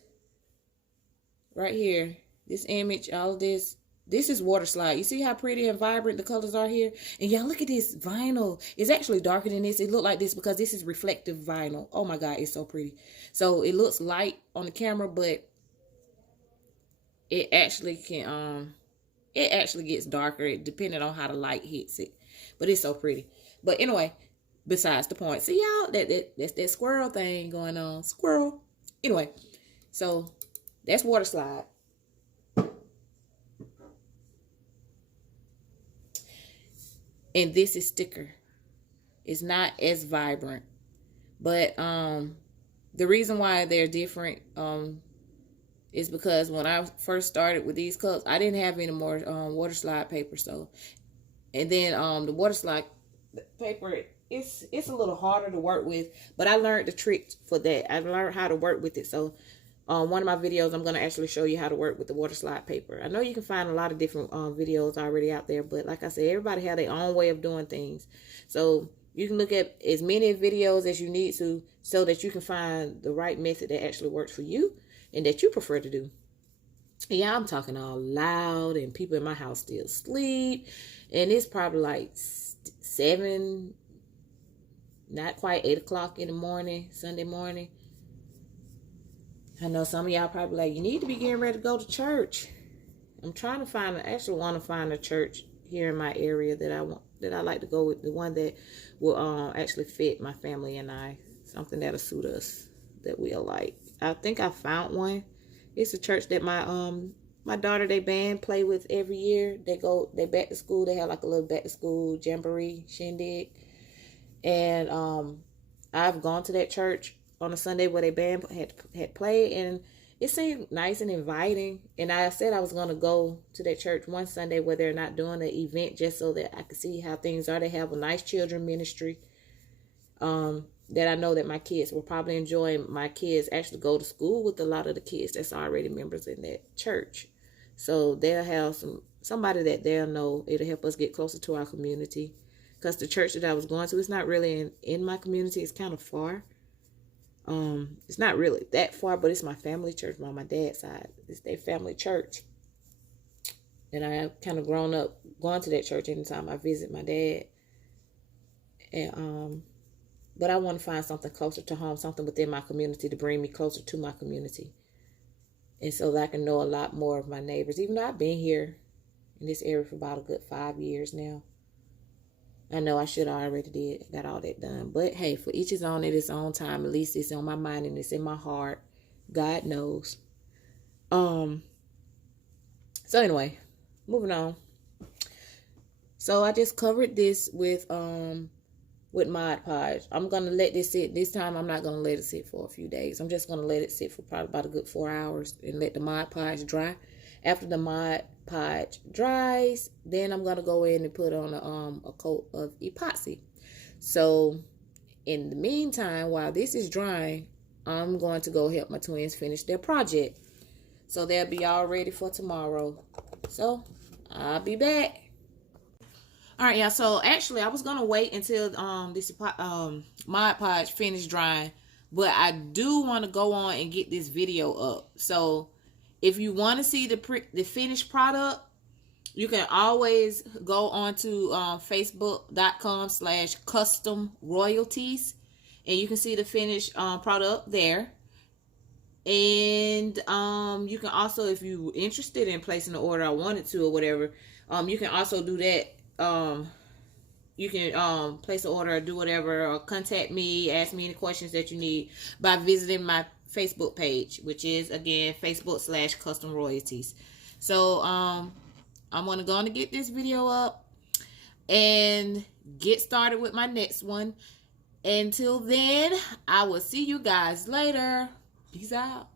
right here, this image, all of this is water slide. You see how pretty and vibrant the colors are here? And y'all look at this vinyl. It's actually darker than this. It looked like this because this is reflective vinyl. Oh my God, it's so pretty. So it looks light on the camera, but it actually can it actually gets darker depending on how the light hits it. But it's so pretty. But anyway, besides the point. See y'all, that's that squirrel thing going on. Squirrel. Anyway, so that's water slide. And this is sticker. It's not as vibrant. But the reason why they're different is because when I first started with these cups, I didn't have any more water slide paper. So, and then the water slide paper, it's a little harder to work with, but I learned the trick for that. I learned how to work with it. So one of my videos, I'm going to actually show you how to work with the water slide paper. I know you can find a lot of different videos already out there, but like I said, everybody have their own way of doing things. So you can look at as many videos as you need to, so that you can find the right method that actually works for you and that you prefer to do. Yeah, I'm talking all loud and people in my house still sleep. And it's probably like 7, not quite 8 o'clock in the morning, Sunday morning. I know some of y'all probably like, you need to be getting ready to go to church. I'm trying to find, I actually want to find a church here in my area that I like to go with, the one that will actually fit my family and I, something that'll suit us, that we'll like. I think I found one. It's a church that my daughter, they band play with every year. They back to school. They have like a little back to school jamboree shindig. And I've gone to that church on a Sunday where they band had played, and it seemed nice and inviting. And I said I was going to go to that church one Sunday where they're not doing an event, just so that I could see how things are. They have a nice children ministry that I know that my kids will probably enjoy. My kids actually go to school with a lot of the kids that's already members in that church. So they'll have somebody that they'll know. It'll help us get closer to our community. Because the church that I was going to, it's not really in my community. It's kind of far. It's not really that far, but it's my family church on my dad's side. It's their family church. And I have kind of grown up going to that church anytime I visit my dad. And but I want to find something closer to home, something within my community to bring me closer to my community. And so that I can know a lot more of my neighbors. Even though I've been here in this area for about a good 5 years now. I know I should have already got all that done. But hey, for each is on at its own time. At least it's on my mind and it's in my heart. God knows. So anyway, moving on. So I just covered this with Mod Podge. I'm gonna let this sit. This time I'm not gonna let it sit for a few days. I'm just gonna let it sit for probably about a good 4 hours and let the Mod Podge dry. After the Mod Podge dries, then I'm gonna go in and put on a coat of epoxy. So in the meantime, while this is drying, I'm going to go help my twins finish their project. So they'll be all ready for tomorrow. So I'll be back. All right, yeah. So actually, I was gonna wait until this Mod Podge finished drying, but I do want to go on and get this video up. So if you want to see the finished product, you can always go on to facebook.com/custom royalties, and you can see the finished product there. And you can also, if you're interested in placing an order, I wanted to or whatever, you can also do that. You can place an order or do whatever, or contact me, ask me any questions that you need by visiting my Facebook page, which is again Facebook.com/custom royalties. So I'm gonna go on to get this video up and get started with my next one. Until then, I will see you guys later. Peace out.